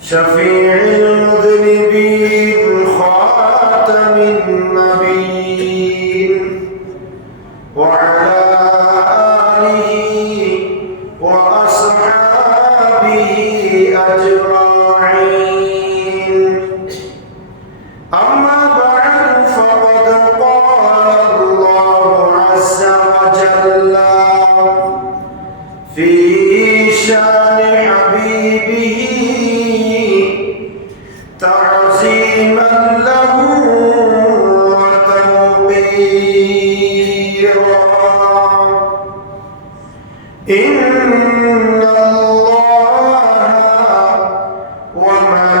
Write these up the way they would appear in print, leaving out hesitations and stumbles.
شفيع المذنبين خاتم النبيين وعلى آله وأصحابه أجمعين. أما بعد فقد قال الله عز وجل في شان حبيبه تعظيما له وتوقيرا: إن الله وملائكته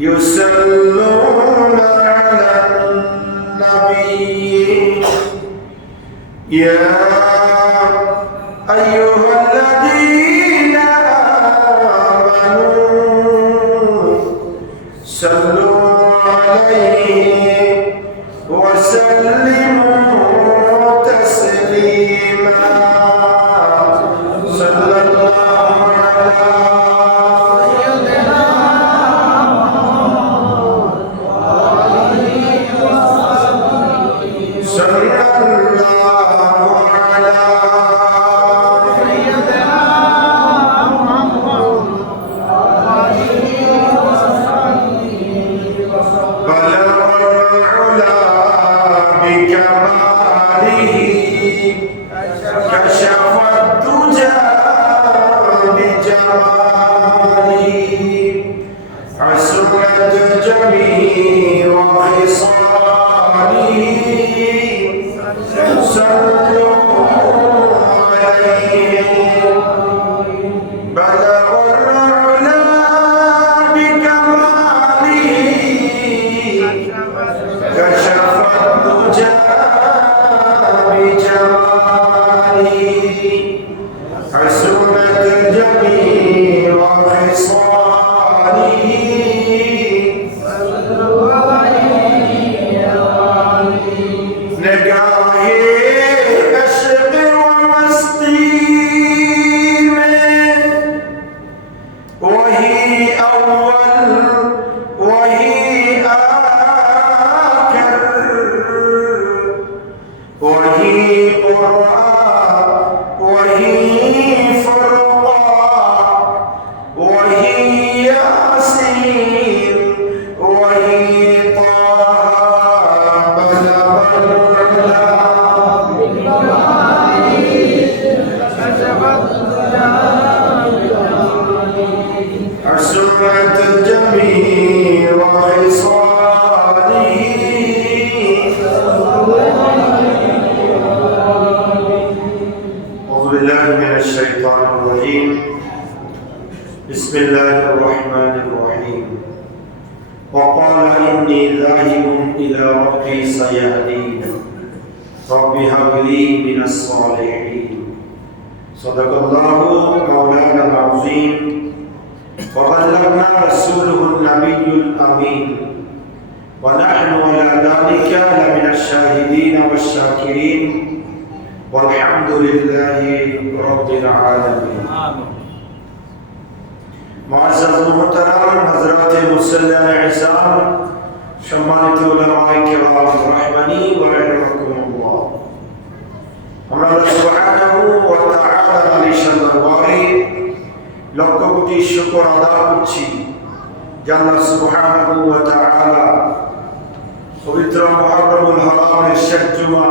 يصلون على النبي يا أيها الذين آمنوا صلوا عليه وسلموا تسليما. صلى الله على بسم الله الرحمن الرحيم. وقال إني ذاهب إلى ربي سيهدين رب هب لي من الصالحين. صدق الله مولانا العظيم وبلغنا رسوله النبي الأمين ونحن على ذلك لمن الشاهدين والشاكرين والحمد لله رب العالمين. মুআজ্জাজ মুহতারাম হযরত মুসল্লিয়ান ইহসান সম্মানিত উলামায়ে কিরাম রাহমানি ওয়া রাহমাকুমুল্লাহ, আমরা আল্লাহ সুবহানাহু ওয়া তাআলার আলিশান দরবারে লক্ষ কোটি শুকর আদায় করছি যে আল্লাহ সুবহানাহু ওয়া তাআলা পবিত্র মুহররমুল হারামের শেষ জুমা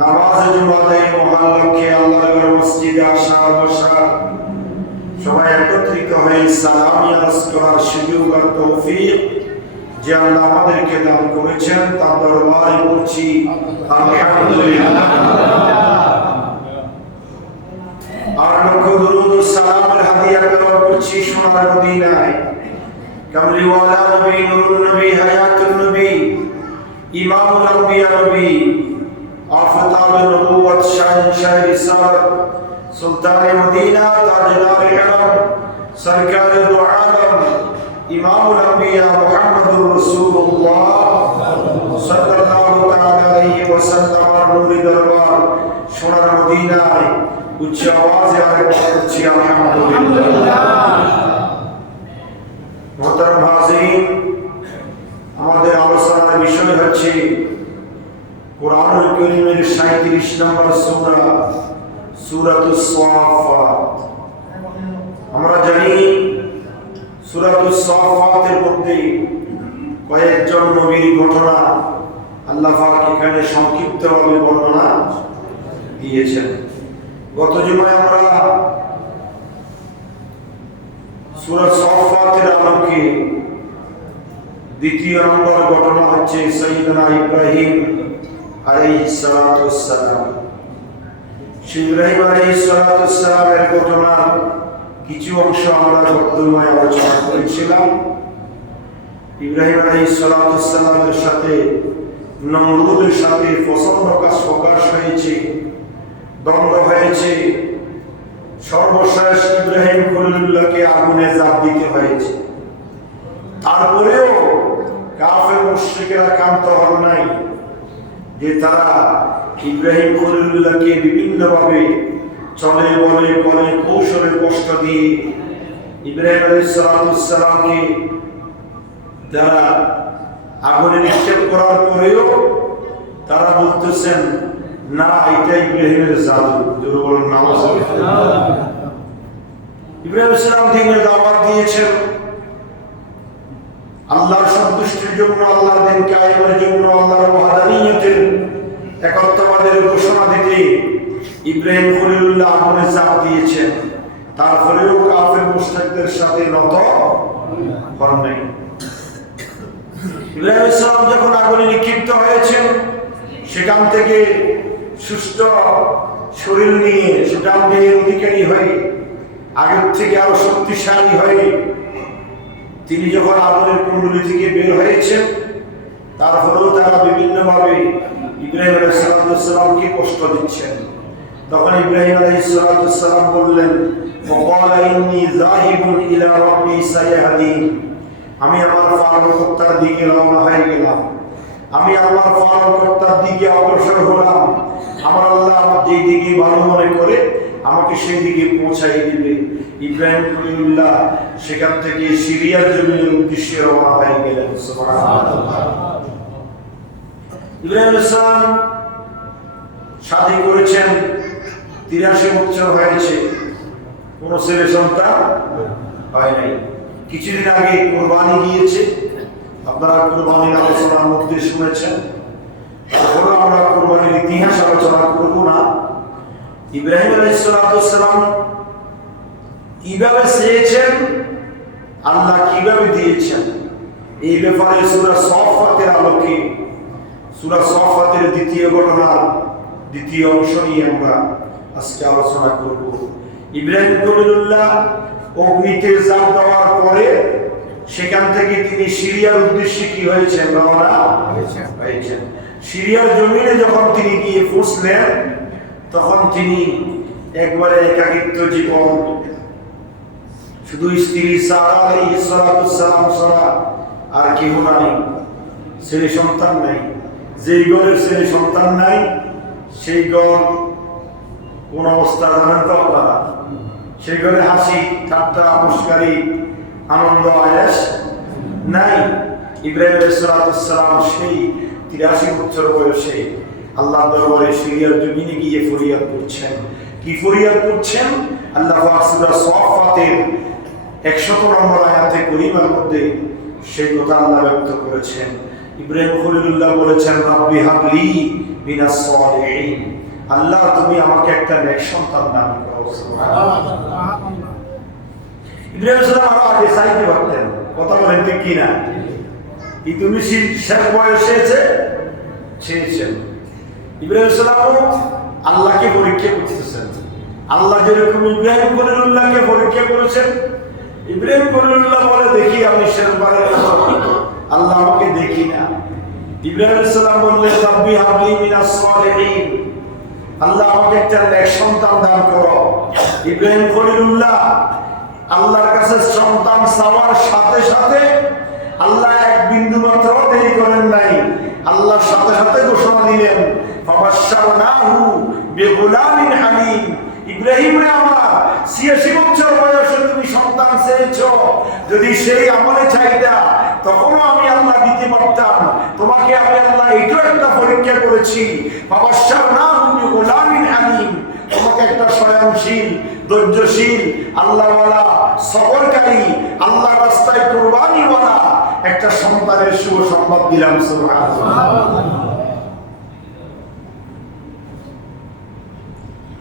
নামাজ জুমাদের মহালক্ষে আল্লাহর মসজিদে আসা বসা সবাই একত্রিত হয়ে সালাম ইয়াজ করার সুযোগ আর তৌফিক যে আল্লাহ আমাদেরকে দান করেছেন তার দরবারে পড়ছি আলহামদুলিল্লাহ। আর লক্ষ দরুদ ও সালামের হাদিয়া প্রেরণ করছি সোনার মদিনায় কামলিওয়ালা নবী, নুরুন নবী, হায়াতুন নবী, ইমামুল আম্বিয়া নবী, আফতাবে নবুয়ত, শাহেনশাহ রিসালাত, সুলতানে মদিনা, তাজদারে ইলম, সরকারে দু আলম, ইমামুল আম্বিয়া মুহাম্মদুর রাসূলুল্লাহ সাল্লাল্লাহু মুসাল্লামার নূরি দরবার সোনার মদিনায় উচ্চ আওয়াজে আরেকবার বলছি আলহামদুলিল্লাহ। মোহতারাম হাজিরিন, আমাদের আলোচনার বিষয় হচ্ছে কোরআনুল কারীমের 37 নম্বর সূরা, সূরাতুস সাফফাত। আমরা জানি সূরাতুস সাফফাতের মধ্যে কয়েকজন নবীর ঘটনা আল্লাহ পাক এখানে সংক্ষিপ্তভাবে বর্ণনা দিয়েছেন। গত জুমায় আমরা সূরা সাফফাতের আলোকে দ্বিতীয় নম্বর ঘটনা হচ্ছে সাইয়েদনা ইব্রাহিম আলাইহিস সালাতু ওয়াস সালাম। ইব্রাহিম আলাইহিস সালাতু ওয়াস সালামের ঘটনার কিছু অংশ আমরা গত জুমায় আলোচনা করেছিলাম। ইব্রাহিম আলাইহিস সালাতু ওয়াস সালামের সাথে নমরুদের সাথে প্রচন্ড প্রকাশ হয়েছে, দ্বন্দ্ব হয়েছে। সর্বশেষ ইব্রাহিম খলিলুল্লাহকে আগুনে ঝাঁপ দিতে হয়েছে। তারপরেও কাফের মুশরিকরা ক্ষান্ত হন নাই যে তারা ইব্রাহিম খলিলুল্লাহকে বিভিন্নভাবে চলে বলে করে কৌশলে কষ্ট দিয়ে ইব্রাহিম আলাইহিস সালাতু ওয়াস সালামকে তারা আগুনে নিক্ষেপ করার পরেও তারা বলতেছেন না, এটা ইব্রাহিমের জাদু। দুর্বল নাম ইব্রাহিম সালাম দিনের দাওয়াত দিয়েছেন আল্লাহর সন্তুষ্টির জন্য, আল্লাহর দিন কায়েমের জন্য, আল্লাহর ওয়াহদানিয়তের একত্ববাদের ঘোষণা দিতে ইব্রাহিম খলিলুল্লাহ আগুনে চাপ দিয়েছেন। তারপরেও কাফের মুশরিকদের সাথে নত হন নাই। ইব্রাহিম সালাম যখন আগুনে নিক্ষিপ্ত হয়েছেন, সেখান থেকে সুস্থ শরীর নিয়ে, সুঠাম দেহের অধিকারী হয়ে, আগের থেকে আরো শক্তিশালী হয়ে তিনি যখন আগুনের কুণ্ডলী থেকে বের হয়েছেন, তারপরেও তারা বিভিন্নভাবে ইব্রাহিম আলাইহিস সালামকে কষ্ট দিচ্ছেন। তখন ইব্রাহিম আলাইহিস সালাম বললেন, ওয়াকালা ইন্নী যাহিবুন ইলা রাব্বি সায়াহদিন, আমি আমার পালনকর্তার দিকে রওনা হয়ে গেলাম, আমি আমার পালনকর্তার দিকে অগ্রসর হলাম। আমার আল্লাহ আমার যেই দিকে ভালো মনে করে আমাকে সেই দিকে পৌঁছাই দিবে। ইব্রাহিম খলিলুল্লাহ সেখান থেকে সিরিয়ার জমিনের উদ্দেশ্যে রওনা হয়ে গেলেন। সুবহানাল্লাহ। ইব্রাহিম সালাম শাদী করেছেন, 83 বছর হয়েছে, কোন ছেলে সন্তান হয় নাই। কিছুদিন আগে কুরবানি গিয়েছে, আপনারা কুরবানির আলোচনার মধ্যে শুনেছেন। তারপরে আমরা কুরবানির ইতিহাস আলোচনা করব না। ইব্রাহিম আলাইহিস সালাম কিভাবে চেয়েছেন, আল্লাহ কিভাবে দিয়েছেন, এই ব্যাপারে সূরা সাফফাতের আলোকে, সূরা সাফফাতের দ্বিতীয় ঘটনার দ্বিতীয় অংশ নিয়ে আমরা আজকে আলোচনা করব। ইব্রাহিম খলিলুল্লাহ অগ্নিতে ঝাঁপ দেওয়ার পরে সেখান থেকে তিনি সিরিয়ার উদ্দেশ্যে কি হয়েছেন, রওনা হয়েছেন। সিরিয়ার জমিনে যখন তিনি গিয়ে পৌঁছলেন, তখন তিনি একবারে একাকিত্ব জীবন, শুধু স্ত্রী সারা আলাইহিস সালাম ছাড়া আর কেউ নাই, ছেলে সন্তান নাই। যেই ঘরের ছেলে সন্তান নাই, সেই ঘর কোন অবস্থা জানেন তো আপনারা? সেই ঘরে হাসি ঠাট্টা পুরস্কারী আনন্দ আয়েশ নাই। ইব্রাহিম আলাইহিস সালাম সেই 83 বছর বয়সে আল্লাহ দরবারে সিরিয়ার জমিনে গিয়ে ফরিয়াদ করছেন। কি ফরিয়াদ করছেন? আল্লাহ পাক সূরা সাফফাতের 100 নম্বর আয়াতে কারিমার মধ্যে সেই কথা আল্লাহ ব্যক্ত করেছেন। ইব্রাহিম খলিলুল্লাহ বলেছেন, রাব্বি হাবলি মিনাস সালিহিন, আল্লাহ তুমি আমাকে একটা নেক সন্তান দান করো। সুবহানাল্লাহ। ইব্রাহিম সালাম আরো আগে চাইতে পারতেন, কথা বলেন ঠিক কিনা? এই তুমি শেষ বয়সে চেয়েছেন। ইব্রাহিম সালাম আল্লাহকে পরীক্ষা করতেছেন। আল্লাহ যেরকম ইব্রাহিম খলিলুল্লাহকে পরীক্ষা করেছেন, ইব্রাহিম খলিলুল্লাহ বলে, দেখি আমি শেষবারের আল্লাহ আমাকে দেখি না। ইব্রাহিম সালাম বললেন, রাব্বি হাবলি মিনাস সালিহিন, আল্লাহ আমাকে একটা নেক সন্তান দান করো। ইব্রাহিম খলিলুল্লাহ আল্লাহর কাছে সন্তান চাওয়ার সাথে সাথে আল্লাহ এক বিন্দু মাত্র দেরি করেন নাই। আল্লাহর সাথে সাথে ঘোষণা দিলেন, ফাবাশশারনাহু বিগুলামিন হালিম। ইব্রাহিম রে আমার ৮৬ বছর বয়সে তুমি সন্তান চেয়েছো, যদি সেই আমলে চাইতা তখনও আমি আল্লাহ দিতে পারতাম। তোমাকে আমি আল্লাহ এইটাও একটা পরীক্ষা করেছি, ফাবাশশারনাহু বিগুলামিন হালিম। তোমাকে একটা স্বয়ংশীল, ধৈর্যশীল, আল্লাহওয়ালা, সবরকারী, আল্লাহ রাস্তায় কুরবানিওয়ালা একটা সন্তানের শুভ সংবাদ দিলাম। সুবহানাল্লাহ।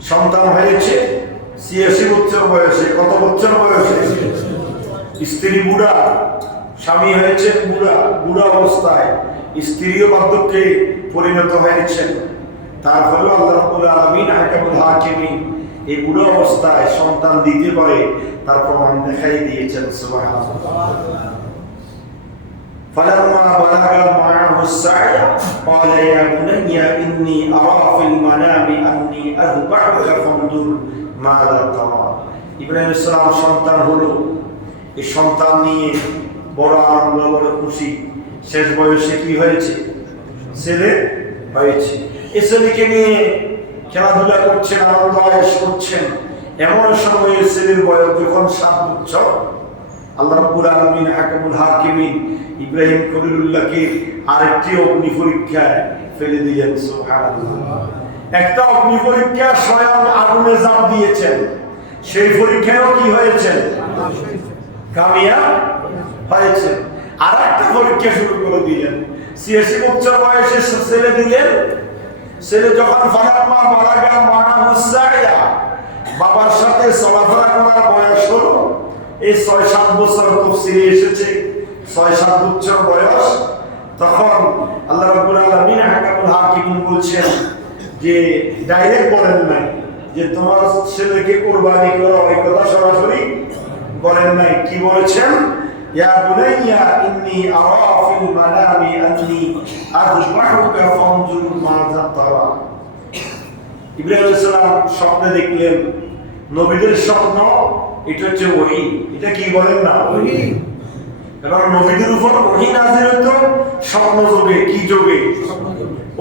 সন্তান হয়েছে ৮৬ বছর বয়সে। কত বছর বয়সে? স্ত্রী বুড়া, স্বামী হয়েছে বুড়া, বুড়া অবস্থায় স্ত্রীও বার্ধক্যে পরিণত হয়েছেন। তারপরে আল্লাহ রাব্বুল আলামিন হাকামুল হাকিমিন এই বুড়ো অবস্থায় সন্তান দিতে পারে তার প্রমাণ দেখাই দিয়েছেন। সুবহানাল্লাহ। فلما بلغ معه السعي قال يا بني إني أرى في المنام أني أذبحك فانظر ماذا ترى। ইব্রাহিম সালাম সন্তান হলো, এই সন্তান নিয়ে বড় আনন্দ, বড় খুশি। শেষ বয়সে কি হয়েছে? ছেলে হয়েছে। এই ছেলেকে নিয়ে খেলাধুলা করছেন, আনন্দ আয়েশ করছেন। এমন সময়ে ছেলের বয়স যখন ৭ বছর, আল্লাহ রাব্বুল আলামিন হাকামুল হাকিমিন ইব্রাহিম খলিলুল্লাহকে আরেকটি অগ্নি পরীক্ষায় ফেলে দিলেন। সুবহানাল্লাহ। একটা অগ্নি পরীক্ষা স্বয়ং আগুনে ঝাঁপ দিয়েছেন, সেই পরীক্ষায়ও কি হয়েছে? কামিয়াব হয়েছে। আর একটা পরীক্ষা শুরু করে দিলেন। ৮৬ বছর বয়সে ছেলে দিলেন। ছেলে যখন ফালাম্মা বালাগা মা'আহু সা'য়া, বাবার সাথে চলাফেরা করার বয়স হলো, এই ৬-৭ বছর তাফসীরে এসেছে ৬-৭ বছর বয়স, তখন আল্লাহ রাব্বুল আলামিন হাকামুল হাকিমিন বলছেন যে ডাইরেক্ট বলেন নাই যে তোমার ছেলেকে কুরবানি করো, এই কথা সরাসরি বলেন নাই। কি বলেছেন? ইয়া বুনাইয়া ইন্নী আরা ফিল মানামি আন্নী আযবাহুকা ফানজুর মাযা তারা। ইব্রাহিম আলাইহিস সালাম স্বপ্নে দেখলেন। নবীদের স্বপ্ন এটা হচ্ছে ওহী। এটা কি বলেন না? ওহী। এবং নবীদের উপর ওহী নাযিল হতো স্বপ্ন যোগে। কি যোগে?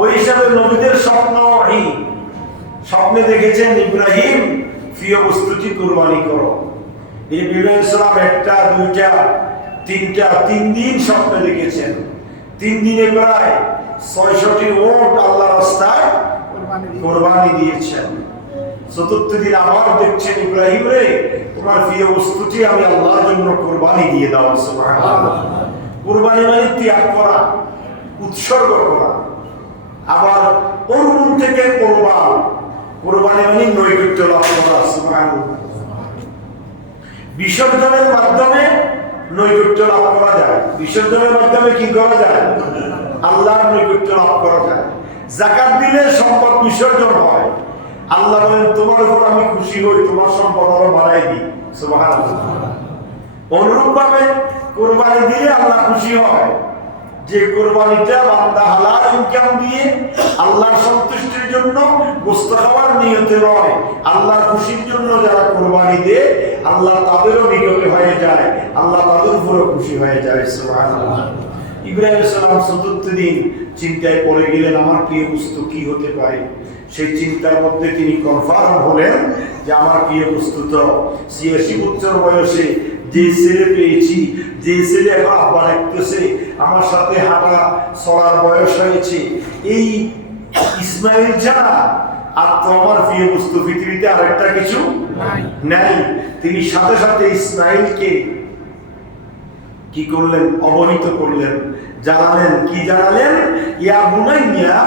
ওই হিসাবে নবীদের স্বপ্ন ওহী। স্বপ্নে দেখেছেন ইব্রাহিম প্রিয় বস্তুটি কুরবানি করো। এই ইব্রাহিম সালাম একটা, দুইটা, তিনটা, ৩ দিন স্বপ্নে দেখেছেন। ৩ দিনে প্রায় ৬০০টি ওট আল্লাহ রাস্তায় কুরবানি দিয়েছেন। চতুর্থ দিন আবার দেখছেন ইব্রাহিম রে, তোমার প্রিয় বস্তুটি আমি আল্লাহর জন্য কুরবানি দিয়ে দাও। সুবহানাল্লাহ। কুরবানি মানে ত্যাগ করা, উৎসর্গ করা। আবার ওর মন থেকে কুরবান, কুরবানি মানে নৈকট্য লাভ করা। সুবহানাল্লাহ। বিসর্জনের মাধ্যমে নৈকট্য লাভ করা যায়। বিসর্জনের মাধ্যমে কি করা যায়? আল্লাহর নৈকট্য লাভ করা যায়। যাকাত দিলে সম্পদ বিসর্জন হয়। আল্লাহ বলেন তোমার উপর আমি খুশি হই, তোমার সম্পদ আরো বাড়াই দিই। সুবহানাল্লাহ। অনুরূপভাবে কুরবানি দিলে আল্লাহ খুশি হয়। যে কুরবানিটা বান্দা হালাল ইনকাম দিয়ে আল্লাহর সন্তুষ্টির জন্য গোশত খাওয়ার নিয়তে নয়, আল্লাহর খুশির জন্য যারা কুরবানি দেয় আল্লাহ তাদেরও নিকটে হয়ে যায়, আল্লাহ তাদের উপরও খুশি হয়ে যায়। সুবহানাল্লাহ। ইব্রাহিম সালাম চতুর্থ দিন চিন্তায় পড়ে গেলেন আমার প্রিয় বস্তু কি হতে পারে। সেই চিন্তার মধ্যে তিনি কনফার্ম হলেন যে আমার প্রিয় বস্তু তো ৮৬ বছর বয়সে যে ছেলে পেয়েছি, যে ছেলে এখন আব্বা রাখতেছে, আমার সাথে হাঁটা চলার বয়স হয়েছে, এই ইসমাইল ছাড়া আর তো আমার প্রিয় বস্তু পৃথিবীতে আরেকটা কিছু নাই। তিনি সাথে সাথে ইসমাইলকে কি করলেন? অবহিত করলেন, জানালেন। কি জানালেন? ইয়া বুনাইয়া,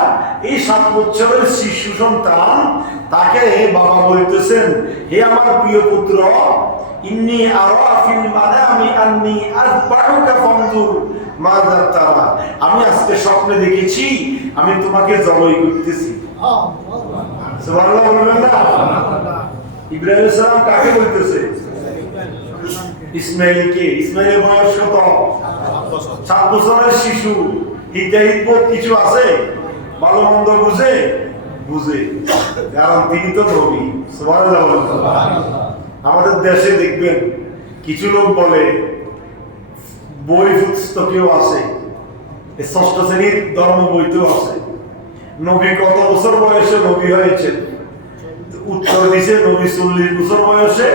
এই ৭ বছরের শিশু সন্তান, তাকে বাবা বলতেছেন হে আমার প্রিয় পুত্র, ইন্নী আরা ফিল মানামি আন্নী আযবাহুকা ফানজুর মাযা তারা। আমি আজকে স্বপ্নে দেখেছি আমি তোমাকে জবাই করতেছি। সুবহানাল্লাহ বলবেন না? ইব্রাহিম সালাম কাকে বলতেছে? ইসমাইলকে। ইসমাইলের বয়স কত? ৭ বছরের শিশু। হিতাহিত কিছু আছে? ভালো মন্দ বুঝে? বুঝে, কারণ তিনি তো নবী। সুবহানাল্লাহ। আমাদের দেশে দেখবেন কিছু লোক বলে বই পুস্তকেও আছে, ৬ষ্ঠ শ্রেণীর ধর্ম বইতেও আছে, নবী কত বছর বয়সে নবী হয়েছেন? উত্তর দিছে নবী 40 বছর বয়সে।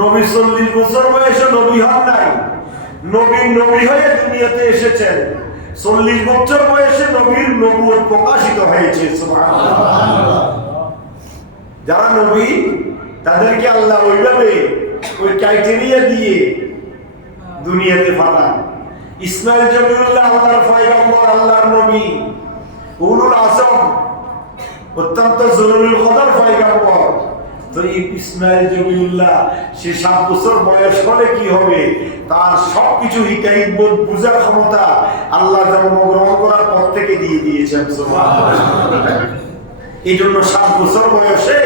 নবী 40 বছর বয়সে নবী হন নাই, নবী হয়ে দুনিয়াতে এসেছেন। 40 বছর বয়সে নবীর নবুয়ত প্রকাশিত হয়েছে। সুবহানাল্লাহ। যারা নবী তাদেরকে আল্লাহ ওইভাবে ওই ক্রাইটেরিয়া দিয়ে দুনিয়াতে পাঠান। ইসমাইল জমিউল্লাহ আল্লাহর পয়গম্বর, আল্লাহর নবী, উলুল আযম, অত্যন্ত জরুরুল কদর পয়গম্বর। তো ইসমাইল জমিউল্লাহ সে 7 বছর বয়স হলে কি হবে? তার সবকিছু হিতাহিত বোধ বুঝার ক্ষমতা আল্লাহ জন্মগ্রহণ করার পর থেকে দিয়ে দিয়েছেন। সুবহানাল্লাহ। এই জন্য 7 বছর বয়সে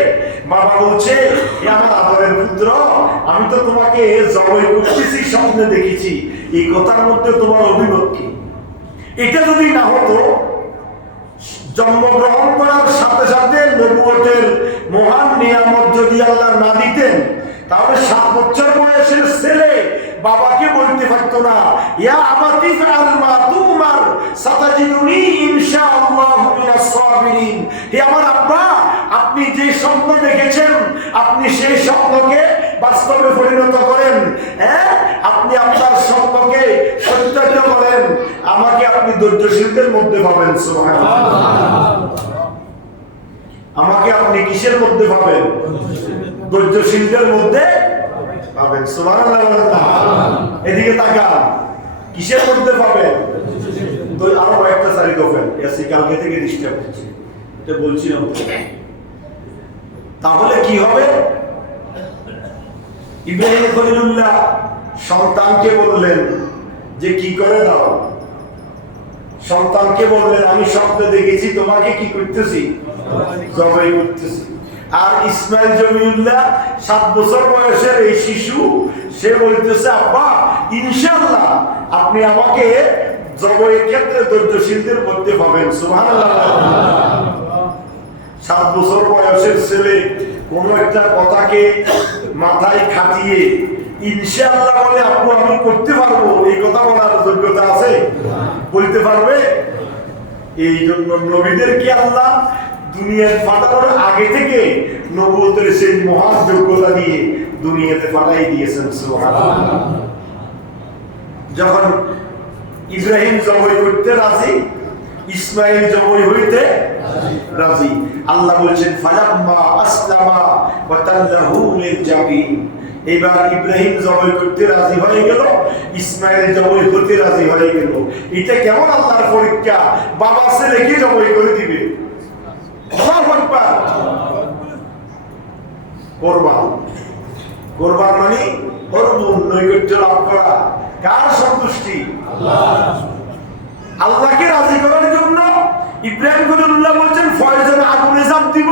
বাবা বলছে, এ আমার আদরের পুত্র, আমি তো তোমাকে জবাই করতেছি, স্বপ্নে দেখেছি, এই কথার মধ্যে তোমার অভিমত কি? এটা যদি না হতো, জন্মগ্রহণ করার সাথে সাথে নবুয়তের মহান নিয়ামত যদি আল্লাহ না দিতেন, তাহলে 7 বছর বয়সের ছেলে বাবাকে বলতে পারতো না, ইয়া আবাতি ফাআল মা তুমার সাতাজিদুনি ইনশাআল্লাহু মিনাস সাবিরিন। হে আমার আব্বা, আপনি যে স্বপ্ন দেখেছেন, আপনি সেই স্বপ্নকে বাস্তবে পরিণত করেন। হ্যাঁ, আপনি আপনার স্বপ্নকে সত্যায়িত করেন, আমাকে আপনি ধৈর্যশীলদের মধ্যে পাবেন। সুবহানাল্লাহ। আমাকে আপনি কিসের মধ্যে পাবেন? ধৈর্যশীলদের মধ্যে পাবেন। সুবহানাল্লাহ। এদিকে তাকান, কিসের মধ্যে পাবেন? তো আরো একটা তারিখ ওপেন এসি, কালকে থেকে ডিস্টার্ব হচ্ছে, এটা বলছিলাম। তাহলে কি হবে? ইব্রাহিম খলিলুল্লাহ সন্তানকে বললেন যে কি করে দাও। সন্তানকে বললেন, আমি স্বপ্নে দেখেছি তোমাকে কি করতেছি, জবাই করতেছি। আর ইসমাইল জমিউল্লাহ 7 বছর বয়সের এই শিশু, সে বলতেছে, আব্বা ইনশাআল্লাহ আপনি আমাকে জবাইয়ের ক্ষেত্রে ধৈর্যশীলদের মধ্যে পাবেন। সুবহানাল্লাহ। 7 বছর বয়সের ছেলে কোন একটা কথাকে মাথায় খাটিয়ে ইনশাআল্লাহ বলে, আপু আমি করতে পারবো, এই কথা বলার যোগ্যতা আছে? বলতে পারবে? এই জন্য নবীদেরকে আল্লাহ দুনিয়ায় পাঠানোর আগে থেকে নবুয়তের সেই মহান যোগ্যতা দিয়ে দুনিয়াতে পাঠাই দিয়েছেন। সুবহানাল্লাহ। যখন ইব্রাহিম জবাই করতে রাজি, ইসমাইল জবাই হইতে রাজি, আল্লাহ বলছেন ফালাম্মা আসলামা ওয়া তাল্লাহু লিল জাবিন। এবার ইব্রাহিম জবাই করতে রাজি হয়ে গেল, ইসমাইল জবাই হতে রাজি হয়ে গেল। এটা কেমন আল্লাহর পরীক্ষা! বাবা ছেলেকে জবাই করে দিবে। আল্লাহু আকবার। কুরবান, কুরবান মানে কুরবান, নৈকট্য লাভ করা। কার সন্তুষ্টি? আল্লাহ। আল্লাহকে রাজি করার জন্য ইব্রাহিম খলিলুল্লাহ বলছেন, প্রয়োজনে আগুনে ঝাঁপ দিব,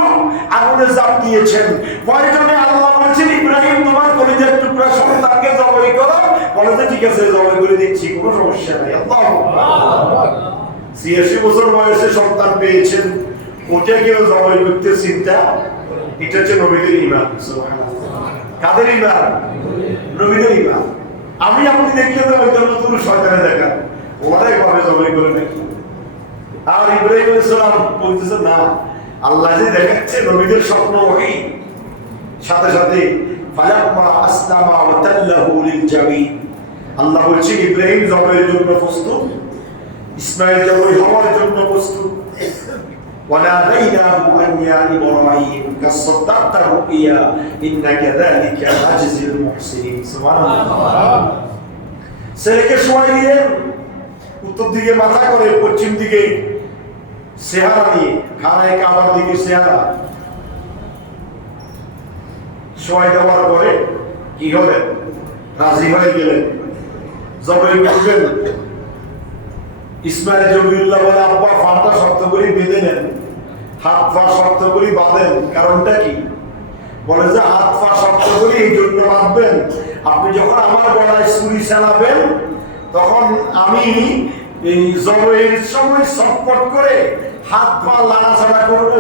আগুনে ঝাঁপ দিয়েছেন। প্রয়োজনে আল্লাহ বলছেন, ইব্রাহিম তোমার কলিজার টুকরা সন্তানকে জবাই করো, বলে যে ঠিক আছে জবাই করে দিচ্ছি, কোনো সমস্যা নাই। আল্লাহু আকবার। 86 বছর বয়সে সন্তান পেয়েছেন, ওটাকেও জবাই করতে চিন্তা। এটা হচ্ছে নবীদের ঈমান। সুবহানাল্লাহ। কাদের ঈমান? নবীদের ঈমান। আমি আপনি দেখলে তো ওই জন্য তুমি শয়তানে দেখা, ওরাই ভাবে জবাই করে নাকি। আর ইব্রাহিম আলাইহিস সালাম বলতেছে, না, আল্লাহ যে দেখাচ্ছে নবীদের স্বপ্ন ওই সাথে সাথে ফালাম্মা আসলামা ওয়া তাল্লাহু লিল জাবিন। আল্লাহ বলছেন ইব্রাহিম জবাইয়ের জন্য প্রস্তুত, ইসমাইল জবাই হওয়ার জন্য প্রস্তুত। وناديناه أن يا إبراهيم قد صدقت الرؤيا إن كذلك نجزي المحسنين। سبحان الله। ছেলেকে শোয়াই দিলেন, উত্তর দিকে মাথা করে, পশ্চিম দিকে চেহারা নিয়ে, খানায় কাবার দিকে চেহারা। শোয়াই দেওয়ার পরে কি হলেন? রাজি হয়ে গেলেন, জবাই করবেন। ইসমাইল জমিউল্লাহ বলে, আব্বা ফাটা শক্ত করে বেঁধে নেন, হাত পা শক্ত করে বাঁধেন। কারণটা কি? বলে যে হাত পা শক্ত করে এই জন্য বাঁধবেন, আপনি যখন আমার গলায় ছুরি চালাবেন তখন আমি এই জবাইয়ের সময় ছটফট করে হাত পা লাড়াচাড়া করব,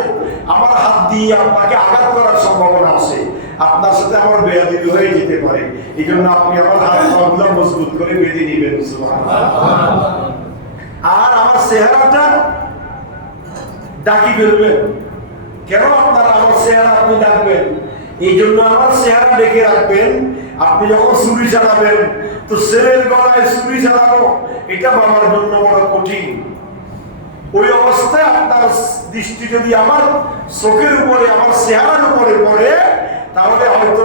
আমার হাত দিয়ে আপনাকে আঘাত করার সম্ভাবনা আছে, আপনার সাথে আমার বেয়াদবি হয়ে যেতে পারে। এই জন্য আপনি আমার হাত পা মজবুত করে বেঁধে নেবেন। সুবহানাল্লাহ। আর আমার চেহারাটা ডাকি ফেলবেন। কেন আপনারা আমার চেহারা আপনি ডাকবেন? এই জন্য আমার চেহারা ডেকে রাখবেন। আপনি যখন ছুরি চালাবেন তো ছেলের গলায় ছুরি চালানো এটা বাবার জন্য বড় কঠিন। ওই অবস্থায় আপনার দৃষ্টি যদি আমার চোখের উপরে, আমার চেহারার উপরে পড়ে, তাহলে হয়তো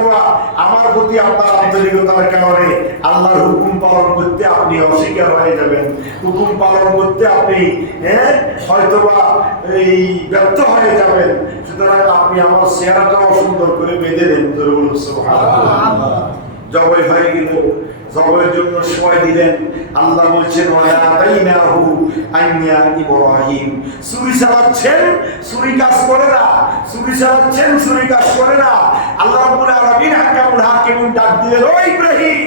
আমার প্রতি আপনার আন্তরিকতার কারণে আল্লাহর হুকুম পালন করতে আপনি অস্বীকার হয়ে যাবেন, হুকুম পালন করতে আপনি হয়তোবা এই ব্যর্থ হয়ে যাবেন। সুতরাং আপনি আমার চেহারাটাও সুন্দর করে বেঁধে দেন। জবাই হয়ে গেল, জবাইয়ের জন্য সময় দিলেন। আল্লাহ বলছেন ইব্রাহিম, ছুরি চালাচ্ছেন, ছুরি কাজ করে না, ছুরি চালাচ্ছেন, ছুরি কাজ করে না। আল্লাহ রাব্বুল আলামিন হাকামুল হাকিম ডাক দিলেন, ও ইব্রাহিম,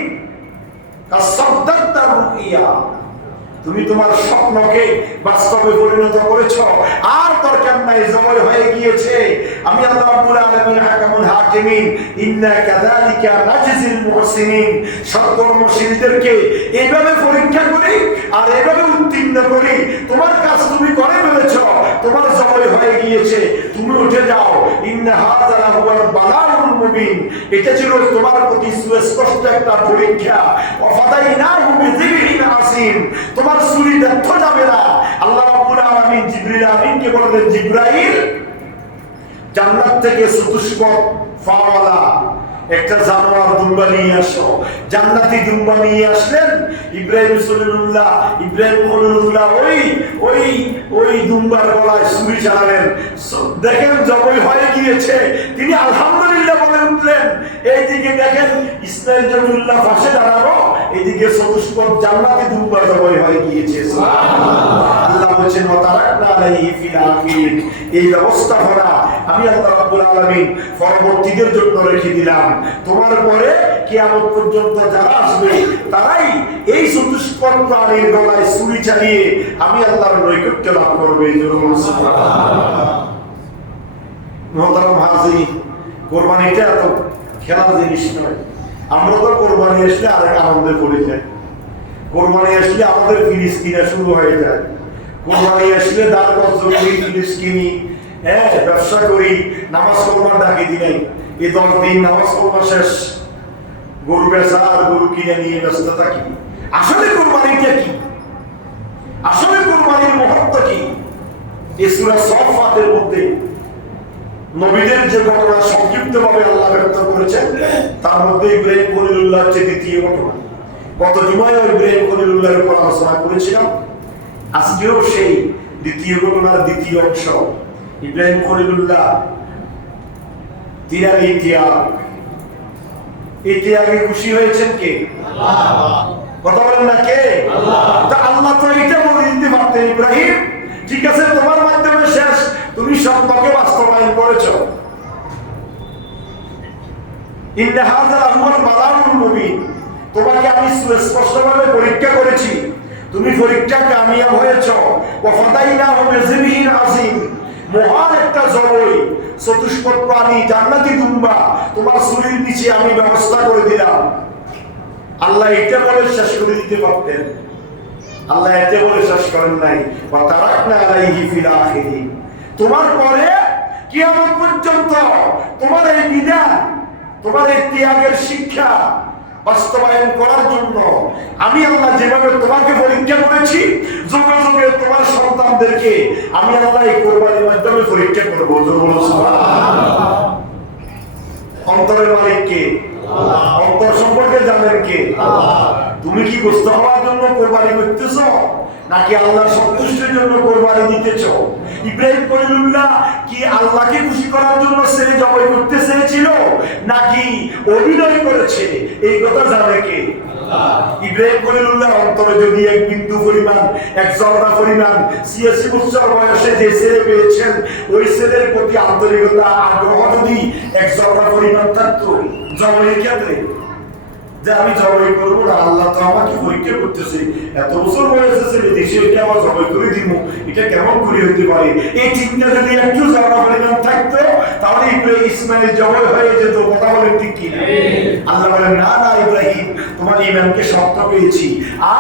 কাসাদদাতা রুইয়া, তুমি তোমার স্বপ্নকে বাস্তবে পরিণত করেছো, আর দরকার নাই, জবাই হয়ে গিয়েছে। আমি আল্লাহ রাব্বুল আলামিন হাকামুল হাকিমিন, ইন্না কাযালিকা নাজজিল মুহসিনিন, সৎকর্মশীলদেরকে এইভাবে পরীক্ষা করি আর এইভাবে উত্তীর্ণ করি। তোমার কাজ তুমি করে ফেলেছো, তোমার জবাই হয়ে গিয়েছে, তুমি উঠে যাও। ইন্না হাযা লাহুল বালাউল মুবিন, এটা ছিল তোমার প্রতি সুস্পষ্ট একটা পরীক্ষা। ওয়াফাদাইনাহু বিযিবহিন আসিম, তোমার ছুরি ব্যর্থ যাবে না। আল্লাহ রাব্বুল আলামিন জিবরিল আমিনকে বললেন, জিবরাইল, জান্নাত থেকে চতুষ্পদ ফাওয়ালা একটা জানোয়ার দুম্বা নিয়ে আসো। জান্নাতি দুম্বা নিয়ে আসলেন। ইব্রাহিম খলিলুল্লাহ ওই দুম্বার গলায় ছুরি চালালেন। দেখেন জবাই হয়ে গিয়েছে, তিনি আলহামদুলিল্লাহ বলে উঠলেন। এইদিকে দেখেন ইসমাইল জমিউল্লাহ পাশে দাঁড়ানো, এদিকে চতুষ্পদ জান্নাতি দুম্বা জবাই হয়ে গিয়েছে। আল্লাহ বলেছেন, ওয়াতারাকনা আলাইহি ফিল আখিরিন, এই ব্যবস্থাপনা আমি আল্লাহ রাব্বুল আলামিন পরবর্তীদের জন্য রেখে দিলাম। তোমার পরে কিয়ামত পর্যন্ত যারা আসবে তারাই এই চতুষ্পদ প্রাণীর গলায় ছুরি চালিয়ে আমি আল্লাহর নৈকট্য লাভ করবে। মুহতারাম হাজির, কোরবানিটা এত খেলার জিনিস নয়। আমরা তো কোরবানি আসলে আরেক আনন্দে পড়ে যাই। কোরবানি আসলে আমাদের ফিরিস কিনা শুরু হয়ে যায়। কোরবানি আসলে দাঁড় কত ফিরিস কিনি, ব্যবসা করি, নামাজ কোরবান ডাকি দিলাই, এই 10 দিন নামাজ কোরবান শেষ, গরু বেচা আর গরু কিনে নিয়ে ব্যস্ত থাকি। আসলে কোরবানিটা কি? আসলে কোরবানির মহত্ব কি? এই সূরা সাফফাতের মধ্যে নবীদের যে ঘটনা সংক্ষিপ্তভাবে আল্লাহ ব্যক্ত করেছেন, তার মধ্যে ইব্রাহিম খলিলুল্লাহ হচ্ছে দ্বিতীয় ঘটনা। গত জুমায় ইব্রাহিম খলিলুল্লাহর উপর আলোচনা করেছিলাম। আজকেও সেই দ্বিতীয় ঘটনার দ্বিতীয় অংশ। ইব্রাহিম খলিলুল্লাহ তিনার ইতিহাসে খুশি হয়েছেন কে? আল্লাহ। কথা বলেন না কে? আল্লাহ। তা আল্লাহ তো এটা বলে দিতে পারতেন, ইব্রাহিম ঠিক আছে, তোমার মাধ্যমে শেষ, তুমি স্বপ্নকে বাস্তবায়ন করেছো। ইন্না হাযা লাহুল বালাউল মুবিন, তোমাকে আমি স্পষ্টভাবে পরীক্ষা করেছি, তুমি পরীক্ষা কামিয়াব হয়েছো। ওয়া ফাদাইনাহু বিযিবহিন আসিম, মহান একটা জবাই, চতুষ্পদ প্রাণী জান্নাতি দুম্বা তোমার ছুরির নিচে আমি ব্যবস্থা করে দিলাম। আল্লাহ এটা বলে শেষ করে দিতে পারতেন, আল্লাহ এতে বলে শেষ করেন নাই। ওয়া তারাকনা আলাইহি ফিল আখিরিন, তোমার পরে কিয়ামত পর্যন্ত তোমার এই বিধান, তোমার এই ত্যাগের শিক্ষা বাস্তবায়ন করার জন্য আমি আল্লাহ যেভাবে তোমাকে পরীক্ষা করেছি, যুগে যুগে তোমার সন্তানদেরকে আমি আল্লাহ এই কোরবানির মাধ্যমে পরীক্ষা করবো। সুবহানাল্লাহ। অন্তরের মালিক কে? আল্লাহ। অন্তর সম্পর্কে জানেন কে? আল্লাহ। তুমি কি গোশত হওয়ার জন্য কোরবানি করতেছো, নাকি আল্লাহর সন্তুষ্টির জন্য কোরবানি দিতেছো? ইব্রাহিম খলিলুল্লাহ কি আল্লাহকে খুশি করার জন্য ছেলে জবাই করতে চেয়েছিল, নাকি অভিনয় করেছে? এই কথা জানে কে? আল্লাহ। ইব্রাহিম খলিলুল্লাহ অন্তরে যদি এক বিন্দু পরিমাণ, এক জররা পরিমাণ 86 বছর বয়সে যে ছেলে পেয়েছেন, ওই ছেলের প্রতি আন্তরিকতা, আগ্রহ যদি এক জররা পরিমাণ থাকতো, জবাই ক্ষেত্রে যে আমি জবাই করবো না, আল্লাহ তো আমাকে পরীক্ষা করতেছে, এত বছর বয়সে ছেলে দেশে এটা আমার জবাই করে দিব, এটা কেমন করে হইতে পারে, এই চিন্তা যদি একটু জররা পরিমাণ থাকতো, তাহলে ইসমাইল জবাই হয়ে যেত। কথা বলেন ঠিক কি? আল্লাহ বলেন, না না ইব্রাহিম, তোমার ঈমানকে শক্ত পেয়েছি,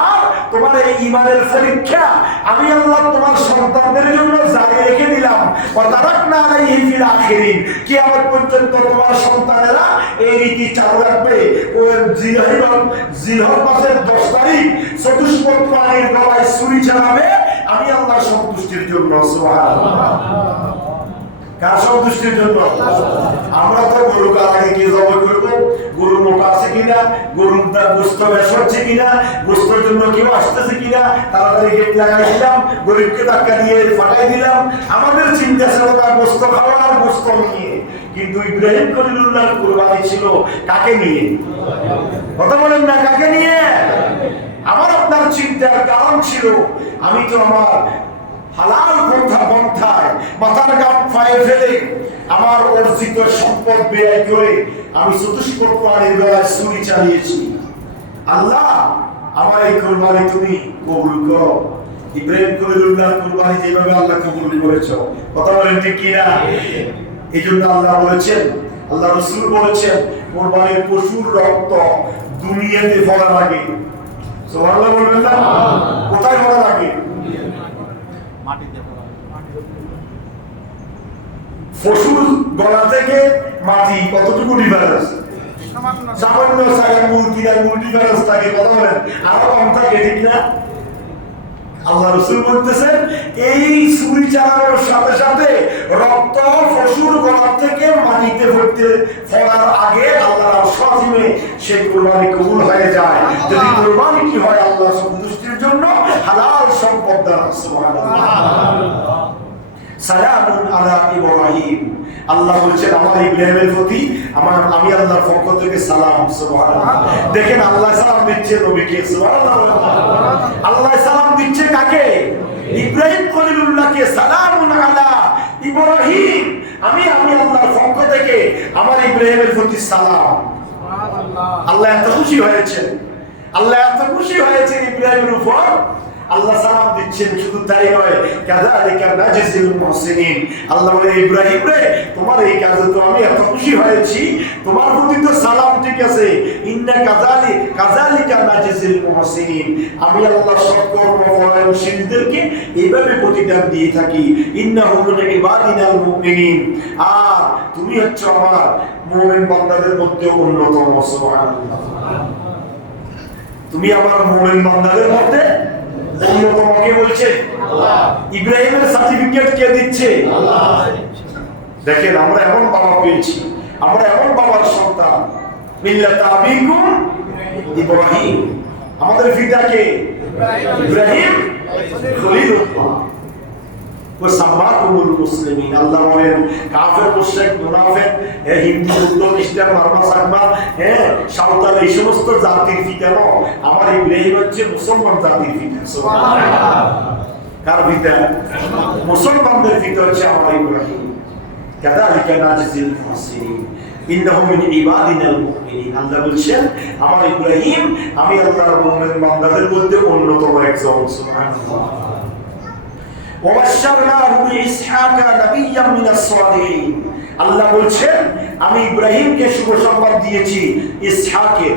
আর তোমার এই ঈমানের পরীক্ষা আমি আল্লাহ তোমার সন্তানদের জন্য জারি রেখে দিলাম। ওয়া তারাকনা আলাইহি ফিল আখিরিন। কিয়ামত পর্যন্ত তোমার সন্তানেরা এই রীতি চালু রাখবে। ওই জিলহজ মাসের 10 তারিখ চতুষ্পদ প্রাণীর গলায় ছুরি চালাবে, আমি আল্লাহর সন্তুষ্টির জন্য। সুবহানাল্লাহ। কার সন্তুষ্টির জন্য? আমরা তো গরু কার আগে কি জবাই করবো? গরু মোটা আছে কিনা, গরুর গোস্ত বেশ হচ্ছে কিনা, গোস্তের জন্য কেউ আসতেছে কিনা, তাড়াতাড়ি গেট লাগাই দিলাম, গরিবকে ধাক্কা দিয়ে ফাটাই দিলাম। আমাদের চিন্তা ছিল না গোস্ত খাওয়া আর গোস্ত নিয়ে। কিন্তু ইব্রাহিম খলিলুল্লাহর কুরবানি ছিল কাকে নিয়ে? কথা বলেন না, কাকে নিয়ে? আমার আপনার চিন্তার কারণ ছিল আমি তো আমার হালাল পন্থায় মাথার গাম ফায়ে ফেলে আমার অর্জিত সম্পদ ব্যয় করে আমি চতুষ্পদ প্রাণীর গলায় ছুরি চালিয়েছি। আল্লাহ, আমার এই কুরবানি তুমি কবুল করো। ইব্রাহিম খলিলুল্লাহর কুরবানি যেভাবে আল্লাহ কবুল করেছো, কথা বলেন ঠিক কিনা? এই জন্য আল্লাহ বলেছেন, আল্লাহ রাসূল বলেছেন, কুরবানির পশুর রক্ত দুনিয়াতে ফলা লাগে। সুবহানাল্লাহ বলবেন না? কোথায় ফলা লাগে? পশুর গলা থেকে মাটি কতটুকু ডিফারেন্স? সামান্য জায়গায় মুরগিরা ডিফারেন্স থাকে, কথা বলেন, আরো কম থাকে, ঠিক না? আল্লাহ রাসূল বলতেছেন এই ছুরি চালানোর সাথে সাথে রক্ত পশুর গলা থেকে মাটিতে ফলার আগে আল্লাহর সাজিমে সেই কুরবানি কবুল হয়ে যায়। যদি কুরবানি কি হয় আল্লাহর সন্তুষ্টির জন্য, হালাল সম্পদ দ্বারা। সুবহানাল্লাহ। সালামুন আলা ইব্রাহিম। আল্লাহ বলেছেন আমার ইব্রাহিমের প্রতি আমি আল্লাহর পক্ষ থেকে সালাম। সুবহানাল্লাহ। দেখেন আল্লাহ সালাম দিচ্ছে নবীকে। সুবহানাল্লাহ। আল্লাহ সালাম দিচ্ছে কাকে? ইব্রাহিম খলিলুল্লাহকে। সালামুন আলা ইব্রাহিম। আমি আল্লাহর পক্ষ থেকে আমার ইব্রাহিমের প্রতি সালাম। সুবহানাল্লাহ। আল্লাহ এত খুশি হয়েছে, আল্লাহ এত খুশি হয়েছে ইব্রাহিমের উপর, আল্লাহ সালাম দিচ্ছেন। শুধু তাই নয়, কাযালিকা নাজিল মুহসিনিন। আল্লাহ বলে ইব্রাহিম রে, তোমার এই কাজে তো আমি এত খুশি হয়েছি, তোমার প্রতি তো সালাম ঠিক আছে। ইন্না কাযালিকা নাজিল মুহসিনিন। আমি আল্লাহ সৎকর্ম পরায়ণশীলদেরকে এইভাবে প্রতিদান দিয়ে থাকি। ইন্নাহু মিন ইবাদিনাল মুমিনিন। আর তুমি হচ্ছে আমার মুমিন বান্দাদের মধ্যে অন্যতম। সুবহানাল্লাহ। তুমি আমার মুমিন বান্দাদের মধ্যে অন্যতম। কে বলছে? আল্লাহ। ইব্রাহিমের সার্টিফিকেট কে দিচ্ছে? আল্লাহ। দেখেন আমরা এমন বাবা পেয়েছি, আমরা এমন বাবার সন্তান। মিল্লাত আবিকুম ইব্রাহিম। আমাদের পিতা কে? ইব্রাহিম খলিলুল্লাহ। ওয়াসাম্মাকুমুল মুসলিমিন। আল্লাহ বলেন কাফের, মুশরিক, মুনাফিক, হিন্দু, বৌদ্ধ, খ্রিস্টান, মারমা, সাকমা, সাঁওতাল এই সমস্ত জাতির পিতা নয়, আমার ইব্রাহিম হচ্ছে মুসলমান জাতির পিতা। সুবহানাল্লাহ। কার পিতা? মুসলমানদের পিতা হচ্ছে আমার ইব্রাহিম। কাযালিকা নাজিল মুহসিনিন। ইন্নাহু মিন ইবাদিনাল মুমিনিন। আল্লাহ বলছেন আমার ইব্রাহিম আমি আল্লাহর মুমিন বান্দাদের মধ্যে অন্যতম একজন। সুবহানাল্লাহ। ওয়াবাশশারনাহু বিইসহাকা নাবিয়্যাম মিনাস সালিহিন। আল্লাহ বলছেন আমি ইব্রাহিমকে শুভ সংবাদ দিয়েছি ইসহাকে,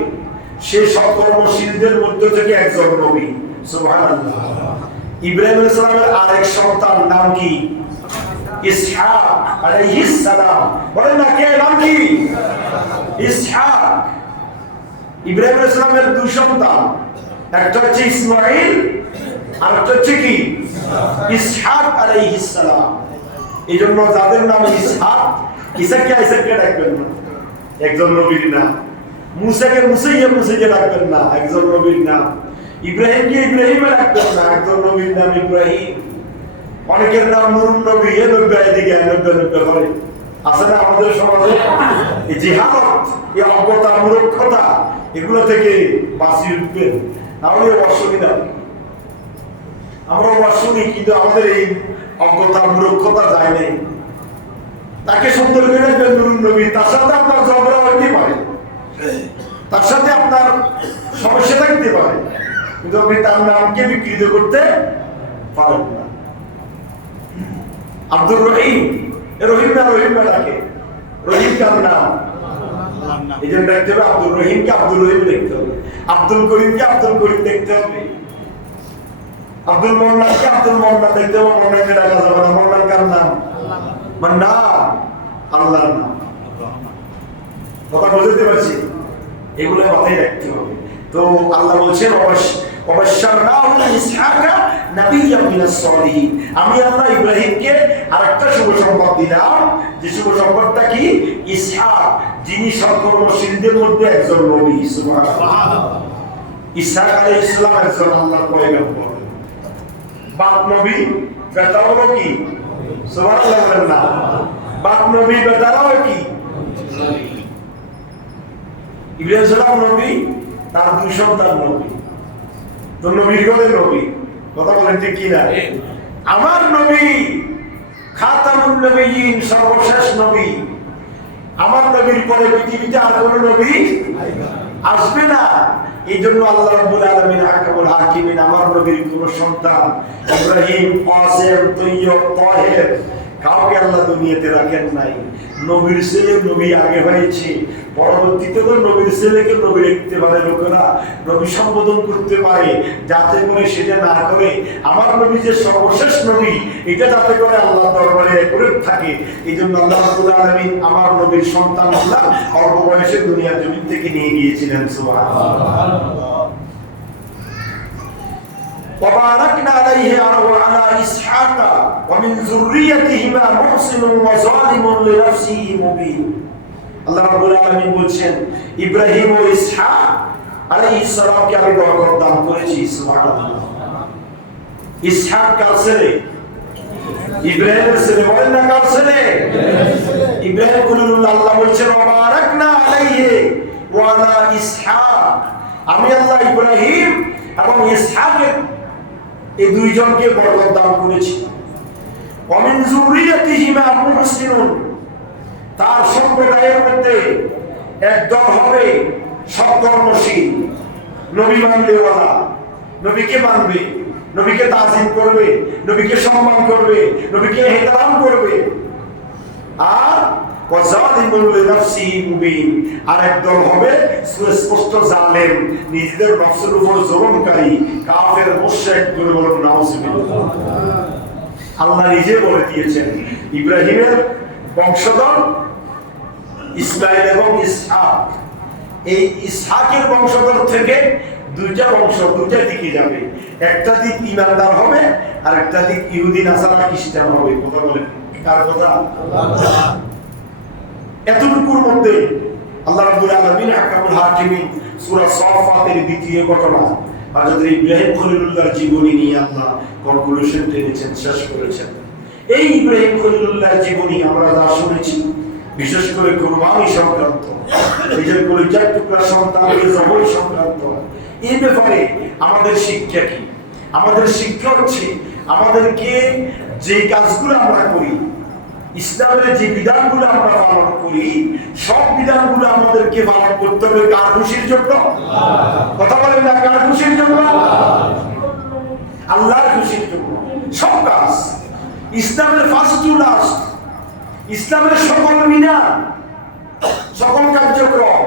সে সৎকর্মশীলদের মধ্য থেকে একজন নবী। সুবহানাল্লাহ। ইব্রাহিম আলাইহিস সালামের আরেক সন্তান নাম কি? ইসহাক আলাইহিস সালাম। বলেন না কে নাম কি? ইসহাক। ইব্রাহিম আলাইহিস সালামের দুই সন্তান, একটা হচ্ছে ইসমাঈল আর একটা হচ্ছে কি? ইসহাক আলাইহিস সালাম। এইজন্য যাদের নাম ইসহাক, ইসাককে ডাকবেন না, একজন নবীর নাম। মুসাকে মুসাইয়া ডাকবেন না, একজন নবীর নাম। ইব্রাহিমকে ইব্রাহিমে ডাকবেন না, একজন নবীর নাম ইব্রাহিম। অনেকের নাম নুরুন নবী, এ নব্বই দিকে নব্বই করে আছে না আমাদের সমাজে? এই জিহাদ, এই অজ্ঞতা, মূর্খতা, এগুলো থেকে বাঁচিয়ে উঠবেন, তাহলে অসুবিধা। আমরা শুনি কিন্তু আমাদের এই অজ্ঞতা, মূর্খতা যায় নাই। তাকে সুন্দর করে রাখবেন নুরুন নবী, তার সাথে আপনার ঝগড়া হইতে পারে, তার সাথে আপনার সমস্যা থাকতে পারে, কিন্তু আপনি তার নামকে বিকৃত করতে পারেন না। আব্দুর রহিম, রহিম না ডাকে, রহিম কার নাম? এই জন্য দেখতে হবে আব্দুর রহিমকে আব্দুর রহিম দেখতে হবে, আব্দুল করিমকে আব্দুল করিম দেখতে হবে, আব্দুল মোন্নানকে আব্দুল মোন্নান দেখতে হবে। মোন্নানকে ডাকা যাবে না, মোন্নান কার নাম? মান্নান আল্লাহর নাম। কথা বুঝতে পারছি? এগুলো মাথায় রাখতে হবে। তো আল্লাহ বলছেন অবশ্যরনাহু ইসহাকা নাবিয়্যাম মিনাস সালিহিন, আমি আল্লাহ ইব্রাহিমকে আরেকটা শুভ সংবাদ দিলাম। যে শুভ সংবাদটা কি? ইসহাক, যিনি সৎকর্মশীলদের মধ্যে একজন নবী। সুবহানাল্লাহ। ইসহাক আলাইহিস সালাম একজন আল্লাহর পয়গম্বর, বাপ নবী, বেটাও কি? সুবহানাল্লাহ। বাপ নবী, বেটাও কি? ইব্রাহিম সালাম নবী, তার দুই সন্তান নবী। তো নবীর গলে নবী, কথা বলেন ঠিক কিনা? আমার নবী খাতামুন নবিয়্যিন, সর্বশেষ নবী। আমার নবীর পরে পৃথিবীতে আর কোন নবী আসবে না। এই জন্য আল্লাহ রাব্বুল আলামিন আহকামুল হাকিমিন আমার নবীর কোন সন্তান ইব্রাহিম, কাসেম, তৈয়ব, তাহের কাউকে আল্লাহ দুনিয়াতে রাখেন নাই। নবীর ছেলে নবী আগে হয়েছে, পরবর্তীতে তো নবীর ছেলেকে নবী লিখতে পারে লোকেরা, নবী সম্বোধন করতে পারে, যাতে করে সেটা না করে আমার নবী যে সর্বশেষ নবী এটা যাতে করে আল্লাহ দরবারে করে থাকে। এই জন্য আল্লাহ রাব্বুল আলামিন আমার নবীর সন্তান আল্লাহ অল্প বয়সে দুনিয়ার জমিন থেকে নিয়ে গিয়েছিলেন। সুবহানাল্লাহ। وباركنا عليه وعلى إسحاق ومن ذريتهما محسن وظالم لنفسه مبين। আল্লাহ রাব্বুল আলামিন বলছেন ইব্রাহিম ও ইসহাক আলাইহিস সালামকে আমি বরকত দান করেছি। সুবহানাল্লাহ। ইসহাক কার ছেলে? ইব্রাহিমের ছেলে। বলেন না কার ছেলে? ইব্রাহিম খলিলুল্লাহ। আল্লাহ বলছেন ওয়াবারাকনা আলাইহি ওয়া আলা ইসহাক, আমি আল্লাহ ইব্রাহিম এবং ইসহাকের এই দুইজনকে বরকত দান করেছি। ওয়ামিন যুররিয়াতিহিমা মুহসিনুন, তার সম্প্রদায়ের মধ্যে একদল হবে সৎকর্মশীল, নবী মানবেওয়ালা, নবীকে মানবে, নবীকে তাজিম করবে, নবীকে সম্মান করবে, নবীকে ইহতিরাম করবে। আর ওয়াজালিমুল লিনাফসিহি মুবিন, আর একদল হবে সুস্পষ্ট জালেম, নিজেদের নফসের উপর জুলুমকারী, কাফের, মুশরিক। বলুন নাউযুবিল্লাহ। আল্লাহ নিজে বলে দিয়েছেন ইব্রাহিমের বংশধর ইসমাঈল এবং ইসহাক। এই ইসহাকের বংশধর থেকে দুইটা বংশ দুইটা দিকে যাবে, একটা দিক ইমানদার হবে আর একটা দিক ইহুদি নাসারা খ্রিস্টান হবে। কথা বলেন কার কথা? আল্লাহ। এতটুকুর মধ্যে আল্লাহ রাব্বুল আলামিন আহকামুল হাকিমিন সূরা সাফফাতের দ্বিতীয় ঘটনা হযরত ইব্রাহিম খলিলুল্লাহর জীবনী নিয়ে আল্লাহ কনক্লুশন টেনেছেন, শেষ করেছেন। এই ইব্রাহিম খলিলুল্লাহর জীবনী আমরা যা শুনেছি, বিশেষ করে কুরবানি সংক্রান্ত, নিজের পরিচয় টুকরা সন্তানকে জবাই সংক্রান্ত, এই ব্যাপারে আমাদের শিক্ষা কি? আমাদের শিক্ষা হচ্ছে আমাদেরকে যে কাজগুলো আমরা করি, ইসলামের যে বিধানগুলো আমরা পালন করি, সব বিধানগুলো আমাদেরকে পালন করতে হবে কার খুশির জন্য? কথা বলেন না, কার খুশির জন্য? আল্লাহর খুশির জন্য। সব কাজ ইসলামের ফার্স্ট টু লাস্ট, ইসলামের সকল মিনার, সকল কার্যক্রম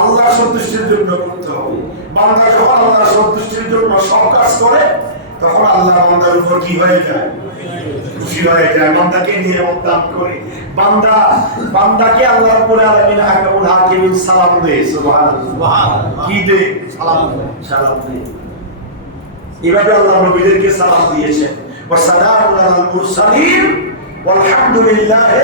আল্লাহর সন্তুষ্টির জন্য করতে হবে। বান্দা যখন আল্লাহর সন্তুষ্টির জন্য সব কাজ করে, তখন আল্লাহ বান্দার উপর কি হয়ে যায়? খুশি হয়ে যায়। বান্দাকে নিয়ামত দান করে, বান্দাকে আল্লাহ রাব্বুল আলামিন আহকামুল হাকিমিন সালাম দেয়। সুবহানাল্লাহ। কি দেয়? সালাম দেয়। এভাবে আল্লাহ নবীদেরকে সালাম দিয়েছেন। ওয়া সালামুন আলাল মুরসালিন ওয়ালহামদুলিল্লাহি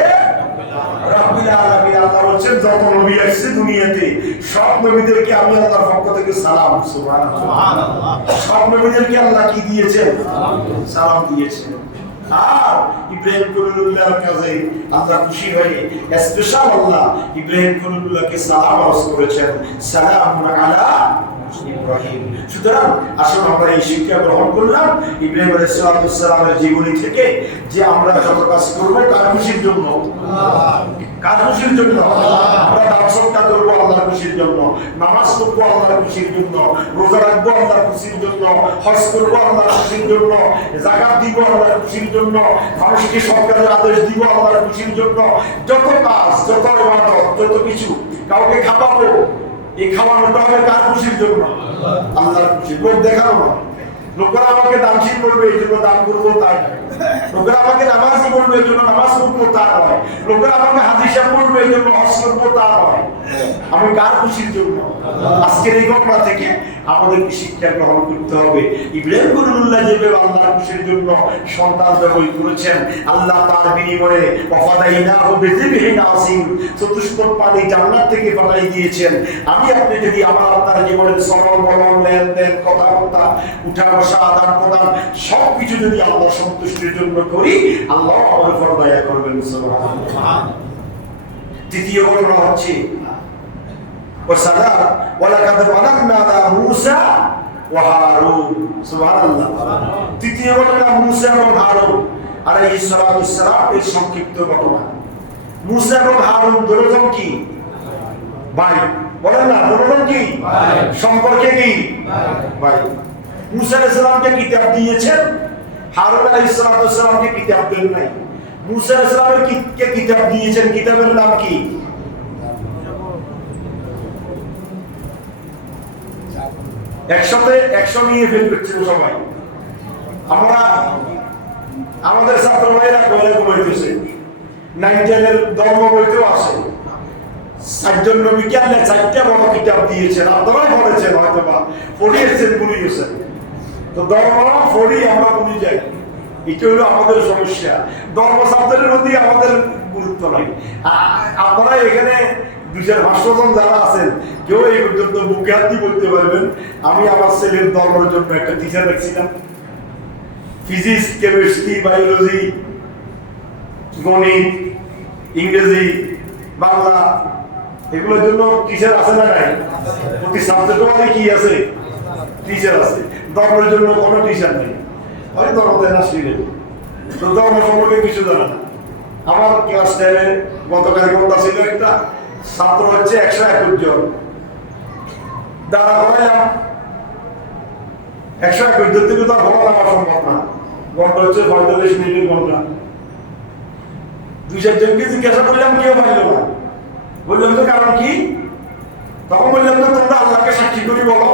রাব্বিল আলামিন। আল্লাহ বলেন যত নবী আসছে দুনিয়াতে সব নবীদেরকে আমি আল্লাহর পক্ষ থেকে সালাম। সুবহানাল্লাহ। সব নবীদেরকে আল্লাহ কি দিয়েছেন? সালাম দিয়েছেন। আর ইব্রাহিম খলিলুল্লাহর কাছে আল্লাহ খুশি হয়ে স্পেশাল আল্লাহ ইব্রাহিম খলিলুল্লাহকে সালাম আরজ করেছেন, সালামুন আলা ইব্রাহিম। সুতরাং আসুন আমরা এই শিক্ষা গ্রহণ করলাম ইব্রাহিম আলাইহিস সালামের জীবনী থেকে, যে আমরা যত কাজ করব কার খুশির জন্য? কার খুশির জন্য? আমরা দান সদকা করব আল্লাহর খুশির জন্য, নামাজ পড়ব আল্লাহর খুশির জন্য, রোজা রাখব আল্লাহর খুশির জন্য, হজ করব আল্লাহর খুশির জন্য, যাকাত দিব আল্লাহর খুশির জন্য, মানুষকে সরকারের আদেশ দিব আল্লাহর খুশির জন্য। যত কাজ, যত ইবাদত, যত কিছু, কাউকে খাওয়াবো, এই খাওয়ানোটা হবে কার খুশির জন্য? আল্লাহর খুশি। লোক দেখানো না, লোকেরা আমাকে দানশীল করবে এই জন্য দান করবো, তাই লোকেরা আমাকে নামাজি বলবে এই জন্য নামাজ করবো তা নয়, লোকেরা আমাকে হাজি সাহেব বলবে এই জন্য হজ করবো তা নয়, আমি কার খুশির জন্য। আজকের এই ঘটনা থেকে আমাদেরকে শিক্ষা গ্রহণ করতে হবে। ইব্রাহিম খলিলুল্লাহ যেভাবে আল্লাহর খুশির জন্য সন্তান জবাই করেছেন, আল্লাহ তার বিনিময়ে ওয়াফাদাইনাহু বিযিবহিন আযীম, চতুষ্পদ পানি জান্নাত থেকে পাঠাই দিয়েছেন। আমি আপনি যদি আমার আপনার জীবনের সরল বলন লেনদেন কথাবার্তা উঠা বসা আদান প্রদান সবকিছু যদি আল্লাহ সন্তুষ্টির জন্য করি, আল্লাহ আমার উপর দয়া করবেন। সুবহানাল্লাহ। তৃতীয় ঘটনা হচ্ছে ওয়াসালাম ওয়ালাকাদ মানান্না আলা মূসা ওয়া হারুন। সুবহানাল্লাহ। তৃতীয় ঘটনা মূসা এবং হারুন আলাইহিস সালাম এর সংক্ষিপ্ত ঘটনা। মূসা এবং হারুন দুজন কি ভাই? বলেন না, দুজন কি ভাই? সম্পর্কে কি ভাই? মূসা আলাইহিস সালামকে কিতাব দিয়েছেন, হারুন আলাইহিস সালামকে কিতাব দেন নাই। মূসা আলাইহিস সালামের কিতাব দিয়েছেন, কিতাবের নাম কি? একসাথে 100 নিয়ে ফেল করছে সবাই। আমরা আমাদের ছাত্র ভাইরা বলে বলতেছে 9-10 এর ধর্ম বইতেও আছে 4জন নবীকে আল্লাহ 4টা বড় কিতাব দিয়েছেন। আপনারা বলেছেন হয়তো বা পড়িয়েছেন, ভুলে গেছেন। তো ধর্ম পড়ি আমরা ভুলে যাই, এটা হলো আমাদের সমস্যা। ধর্মশাস্ত্রের প্রতি আমাদের গুরুত্ব নাই। আপনারা এখানে 2,500 জন যারা আছেন, কেউ এই পর্যন্ত বুকে হাত দিয়ে বলতে পারবেন আমি আমার ছেলের ধর্মের জন্য একটা টিচার রাখছিলাম, ফিজিক্স, কেমিস্ট্রি, বায়োলজি, গণিত, ইংরেজি, বাংলা, এগুলোর জন্য টিচার আছে না নাই? প্রতি সাবজেক্টে কি আছে? টিচার আছে। ধর্মের জন্য কোনো টিচার নেই, হয় ধর্ম দেয় না শিখে। তো ধর্ম সম্পর্কে কিছু জানা না। আমার ক্লাস 10-এ গতকাল ঘন্টা ছিল একটা ছাত্র হচ্ছে 121 জন, দাঁড়া করাইলাম 121 জন থেকে তো আর ভালো লাগা সম্ভব না। ঘন্টা হচ্ছে 45 মিনিটের ঘন্টা। 2-4 জনকে জিজ্ঞাসা করলাম, কেউ পাইল না। বললাম তো কারণ কি? তখন বললাম তো তোমরা আল্লাহকে সাক্ষী করে বলো,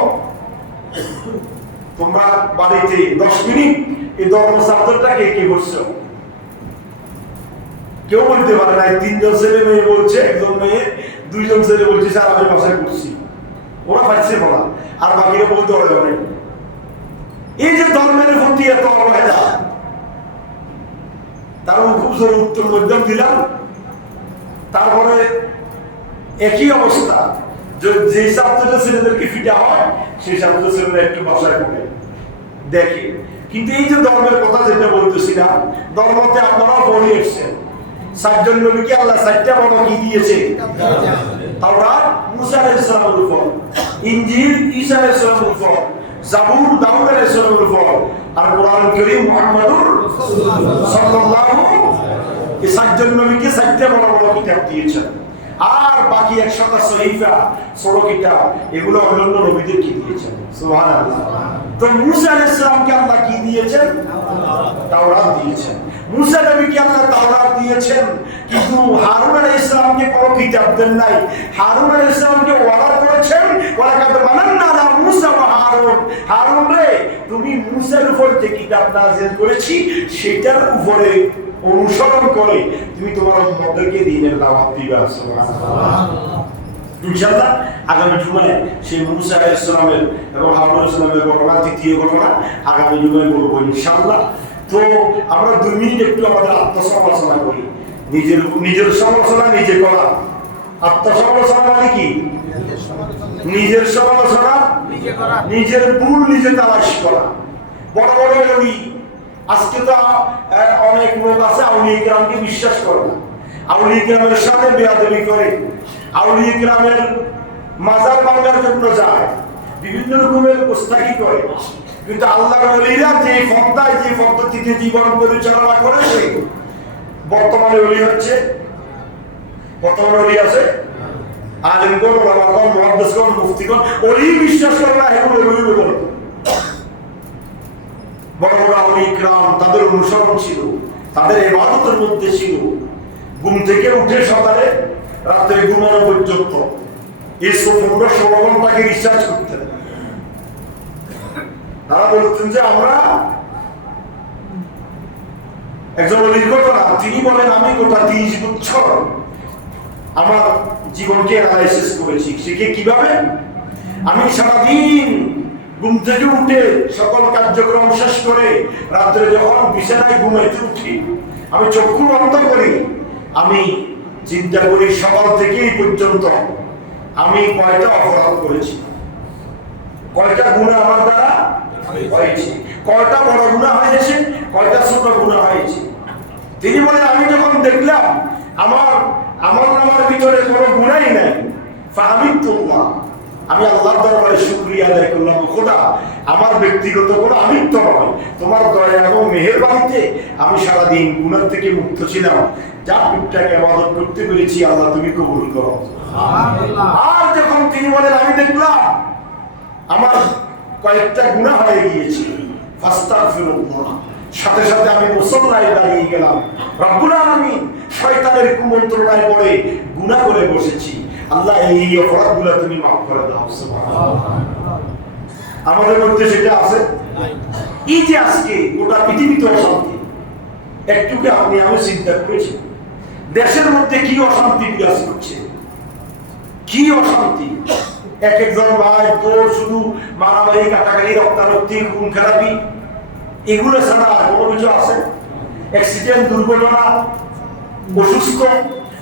তোমরা বাড়িতে 10 মিনিট এই ধর্ম ছাত্রটা কে কে করছো? কেউ বলতে পারে না। 3 জন ছেলে মেয়ে বলছে, 1 জন মেয়ে, 2 জন ছেলে বলছে স্যার আমি বাসায় করছি। ওরা পাইছে বলা, আর বাকিরা বলতে পারে না। এই যে ধর্মের প্রতি এত অবহেলা, তার খুব জোর উত্তর মধ্যম দিলাম। তারপরে একই অবস্থা, যে ছাত্রটা ছেলেদেরকে ফিটা হয় সেই ছাত্র ছেলেরা একটু বাসায় পড়ে দেখে। কিন্তু এই যে ধর্মের কথা যেটা বলতেছিলাম, ধর্মতে আপনারাও পড়ে এসছেন 4 জন নবীকে আল্লাহ 4টা বড় কি দিয়েছে? তাওরাত মুসা আলাইহিস সালামের উপর, ইনজিল ঈসা আলাইহিস সালামের উপর, জাবুর দাউদ আলাইহিস সালামের উপর, আর কোরআন কারীম মুহাম্মদুর সাল্লাল্লাহু এই 4 জন নবীকে 4টা বড় বড় কিতাব দিয়েছেন। আর বাকি 100টা সহিফা ছোট কিতাব এগুলো অন্যান্য নবীদেরকে দিয়েছেন। সুবহানাল্লাহ। তো মুসা আলাইহিস সালামকে আল্লাহ কি দিয়েছেন? তাওরাত দিয়েছেন। মুসা নবীকে আল্লাহ তাওরাত দিয়েছেন, কিন্তু হারুন আলাইহিস সালামকে কোনো কিতাব দেন নাই। হারুন আলাইহিস সালামকে ওয়াদা করেছেন, ওয়ালাকাদ মানান্না আলা মূসা ওয়া হারুন, হারুন রে তুমি মূসার উপর যে কিতাব নাযিল করেছি সেটার উপরে অনুসরণ করে তুমি তোমার উম্মতদেরকে দ্বীনের দাওয়াত দিবা। সুবহানাল্লাহ। ইনশাআল্লাহ আগামী জুমায় সেই মূসা আলাইহিস সালামের এবং হারুন আলাইহিস সালামের ঘটনা, দ্বিতীয় ঘটনা আগামী জুমায় বলবো ইনশাআল্লাহ। তো আমরা 2 মিনিট একটু আমাদের আত্মসমালোচনা করি। নিজের সমালোচনা নিজে করা। আত্মসমালোচনা মানে কি? নিজের সমালোচনা নিজে করা, নিজের ভুল নিজে তালাশ করা। বড় বড় ওলি আজকে তো অনেক লোক আছে আউলিয়া কিরামকে বিশ্বাস করে না, আউলিয়া কিরামের সাথে বেয়াদবি করে, আউলিয়া কিরামের মাজার ভাঙার জন্য যায়, বিভিন্ন রকমের গোস্তাখি করে। কিন্তু আল্লাহর ওলিরা যে পন্থায় যে পদ্ধতিতে জীবন পরিচালনা করেছে, বর্তমানে ওলি হচ্ছে, বর্তমানে ওলি আছে আলেমগণ, ওলামাগণ, মুহাদ্দিসগণ, মুফতিগণ, ওলি বিশ্বাস করে না, এগুলো ওলি বলে। বড় বড় আউলিয়া কিরাম তাদের অনুসরণ ছিল, তাদের ইবাদতের মধ্যে ছিল ঘুম থেকে উঠে সকালে রাতে ঘুমানো পর্যন্ত এই 15-16 ঘন্টাকে রিসার্চ করতেন। তারা বলতেন যে আমরা একজন অলির ঘটনা, তিনি বলেন আমি গোটা 30 বছর আমার জীবনকে অ্যানালাইসিস করেছি। সে কিভাবে? আমি সারাদিন ঘুম থেকে উঠে সকল কার্যক্রম শেষ করে রাত্রে যখন বিছানায় ঘুমাইতে উঠি, আমি চক্ষু বন্ধ করি, আমি চিন্তা করি সকাল থেকে এই পর্যন্ত আমি কয়টা অপরাধ করেছি, কয়টা গুনাহ আমার দ্বারা হয়েছে, কয়টা বড় গুনাহ হয়েছে, কয়টা ছোট গুনাহ হয়েছে। তিনি বলেন আমি যখন দেখলাম আমার নামার ভিতরে কোনো গুনাহই নাই, ফাহামিদুল্লাহ, আমি আল্লাহর দরবারে শুকরিয়া আদায় করলাম, খোদা আমার ব্যক্তিগত কোনো আমিত্ব নয়, তোমার দয়া এবং মেহেরবানিতে আমি সারাদিন গুনাহ থেকে মুক্ত ছিলাম, যা টুকটাক ইবাদত করতে পেরেছি, আল্লাহ তুমি কবুল করো। আর যখন তিনি বলেন আমি দেখলাম আমার কয়েকটা গুনাহ হয়ে গিয়েছে, ফাস্তাগফিরুল্লাহ, সাথে সাথে আমি মুসল্লায় দাঁড়িয়ে গেলাম, রব্বুল আলামিন শয়তানের কুমন্ত্রণায় পড়ে গুনাহ করে বসেছি, আল্লাহ এই অপরাধগুলো তুমি মাফ করে দাও। সুবহানাল্লাহ। আমাদের মধ্যে সেটা আছে? এই যে আজকে গোটা পৃথিবীতে অশান্তি, একটুকে আপনি আমি চিন্তা করেছি দেশের মধ্যে কি অশান্তি বিরাজ করছে, কি অশান্তি। এক একজন ভাই তোর শুধু মারামারি, কাটাকাটি, রক্তারক্তি, খুন খারাপি, এগুলো ছাড়া আর কোনো কিছু আছে? অ্যাক্সিডেন্ট, দুর্ঘটনা, অসুস্থ,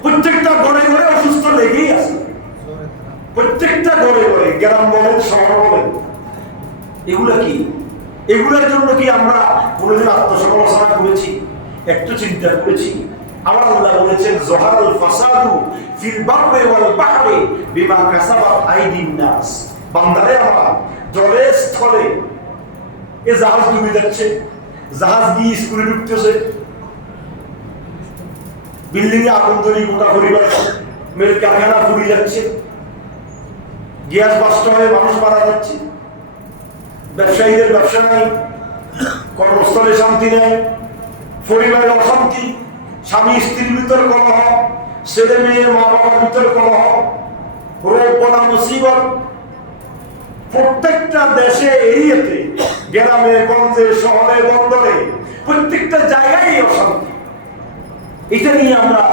প্রত্যেকটা ঘরে ঘরে অসুস্থ লেগেই আছে, প্রত্যেকটা ঘরে ঘরে, গ্রাম বলেন শহর বলেন। এগুলা কি? এগুলোর জন্য কি আমরা কোনোদিন আত্মসমালোচনা করেছি? একটু চিন্তা করেছি? আমার আল্লাহ বলেছেন যহারাল ফাসাদু ফিল বাররি ওয়াল বাহরি বিমা কাসাবাত আইদিন নাস। বান্দারে আমার জলে স্থলে, এ জাহাজ ডুবে যাচ্ছে, জাহাজ গিয়ে স্কুলে ঢুকতেছে, বিল্ডিং এ আগুন ধরে গোটা পরিবার, মেয়ের কারখানা পুড়ে যাচ্ছে, গ্যাস বাস্ট হয়ে মানুষ মারা যাচ্ছে, ব্যবসায়ীদের ব্যবসা নাই, কর্মস্থলে শান্তি নেই, পরিবারে অশান্তি, স্বামী স্ত্রীর ভিতর কলহ, ছেলে মেয়ে মা বাবার ভিতর কলহ, রোগ বলা মুসিবত, প্রত্যেকটা দেশে এরিয়াতে, গ্রামে গঞ্জে শহরে বন্দরে, প্রত্যেকটা জায়গায় অশান্তি। এটা নিয়ে আমরা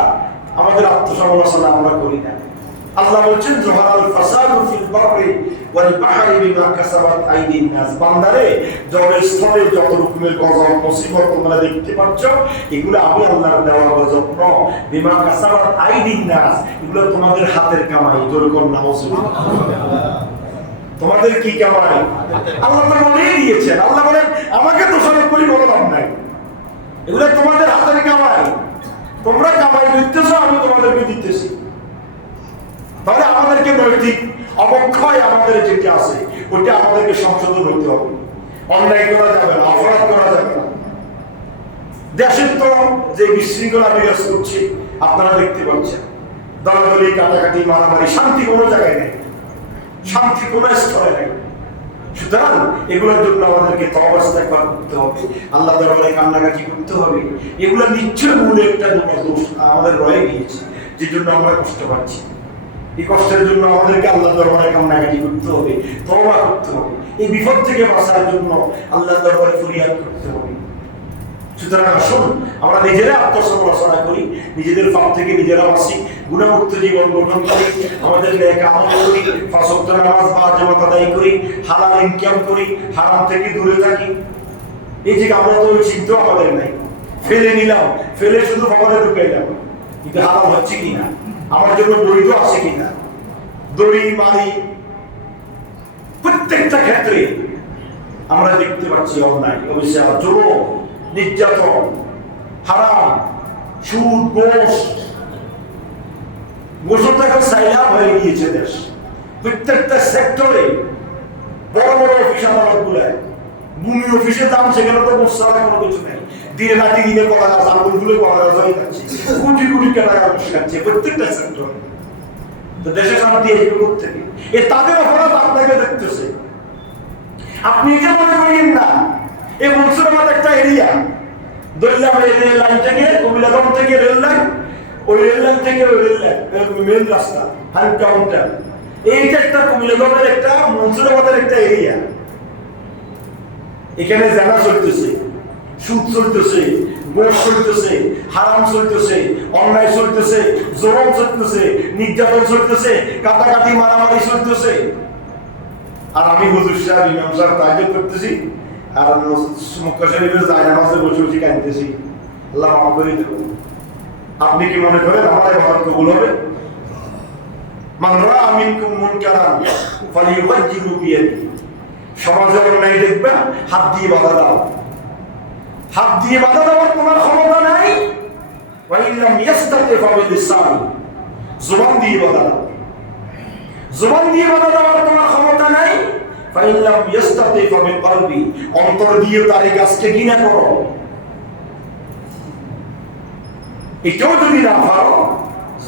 আমাদের আত্মসমালোচনা আমরা করি না। আল্লাহ বলছেন যহারাল ফাসাদু ফিল বাররি ওয়াল বাহরি বিমা কাসাবাত আইদিন নাস। বান্দারে জলের স্থলে যত রকমের গজব মুসিবত তোমরা দেখতে পাচ্ছ, এগুলো আমি আল্লাহর দেওয়া গজব ন, বিমা কাসাবাত আইদিন নাস, এগুলো তোমাদের হাতের কামাই। জোরে কোন নাউজুবিল্লাহ। তোমাদের কি কামাই? আল্লাহ তো বলেই দিয়েছেন। আল্লাহ বলেন আমাকে দোষারোপ করি বড় লাভ নাই, এগুলো তোমাদের হাতের কামাই, তোমরা কামাই দিতেছো, আমি তোমাদেরকে দিতেছি। তাহলে আমাদেরকে নৈতিক অবক্ষয় আমাদের যেটা আছে ওটা আমাদেরকে সংশোধন হইতে হবে। অন্যায় করা যাবে না, অপরাধ করা যাবে না। দেশের তো যে বিশৃঙ্খলা বিরাজ করছে আপনারা দেখতে পাচ্ছেন, দলাদলি, কাটাকাটি, মারামারি, শান্তি কোনো জায়গায় নেই, শান্তি কোনো স্তরে নেই। সুতরাং এগুলোর জন্য আমাদেরকে তওবা ইস্তেগফার করতে হবে, আল্লাহ দরবারে কান্নাকাটি করতে হবে। এগুলো নিশ্চয় মূলে একটা দোষ আমাদের রয়ে গিয়েছে, যে জন্য আমরা কষ্ট পাচ্ছি। এই কষ্টের জন্য আমাদেরকে আল্লাহ দরবারে কান্নাকাটি করতে হবে, তওবা করতে হবে, এই বিপদ থেকে বাঁচার জন্য আল্লাহ দরবারে ফরিয়াদ করতে হবে। সুতরাং আসুন আমরা নিজেরা আত্মসমালোচনা করি, নিজেদের পাপ থেকে নিজেরা বাঁচি, গুণামুক্ত জীবন গঠন করি, আমাদের নেক আমল করি, পাঁচ ওয়াক্ত নামাজ বা জামাত আদায় করি, হালাল ইনকাম করি, হারাম থেকে দূরে থাকি। এই যে আমরা তো ওই চিন্তা আমাদের নাই, ফেলে নিলাম, ফেলে শুধু ভবনে ঢুকাইলাম, কিন্তু হালাল হচ্ছে কিনা, আমার জন্য বৈধ আছে কিনা, দড়ি মারি, প্রত্যেকটা ক্ষেত্রে আমরা দেখতে পাচ্ছি অন্যায়, অবশ্যই জুলুম, নির্যাতন, হারাম, সুদ, গোসল এখন সাইলাম হয়ে গিয়েছে দেশ। প্রত্যেকটা সেক্টরে বড় বড় অফিস আদালত গুলায়, ভূমি অফিসে দাম, সেখানে তো মশলা কোনো কিছু নেই, দিনে রাতে দিনে করা গাছ, আঙুল গুলো করা গাছ হয়ে যাচ্ছে, কোটি কোটি টাকা ঘুষ খাচ্ছে প্রত্যেকটা সেক্টরে। তো দেশে শান্তি আসবে কোথেকে? এ তাদের অপরাধ আপনাকে দেখতেছে। আপনি যে মনে করেন না, এই মনসুরাবাদ একটা এরিয়া, দল্লা রেল লাইন থেকে, কুমিল্লাগঞ্জ থেকে রেল লাইন, ওই রেল লাইন থেকে ওই রেল লাইন, মেন রাস্তা, হান কাউন্টার, এইটা একটা কুমিল্লাগঞ্জের একটা, মনসুরাবাদের একটা এরিয়া। এখানে জানা চলতেছে, সুদ চলতেছে, গোশ চলতেছে, হারাম চলতেছে, অন্যায় চলতেছে, জুলুম চলতেছে, নির্যাতন চলতেছে, কাটাকাটি মারামারি চলতেছে, আর আমি হুজুর সাহেব ইমাম সাহেব তাহাজ্জুদ করতেছি আর মক্কা শরীফের জায়নামাজে বসে বসে কাঁদতেছি, আল্লাহ মাফ করে দেব। আপনি কি মনে করেন আমার ইবাদত কবুল হবে? মান রাআ মিনকুম মুনকারান ফালিয়ুগাইয়িরহু বিয়াদিহি, সমাজে অন্যায় দেখবে হাত দিয়ে বাধা দাও। হাত দিয়ে বাধা দেওয়ার তোমার ক্ষমতা নাই, ওয়া ইল্লাম ইয়াস্তাতি ফাবিলিসানি, জবান দিয়ে বাধা দাও। জবান দিয়ে বাধা দেওয়ার তোমার ক্ষমতা নাই, ফা ইল্লাম ইয়াস্তাতি ফাবিলকলবি, অন্তর দিয়ে তার এই কাজকে ঘৃণা করো। এটাও যদি না পারো,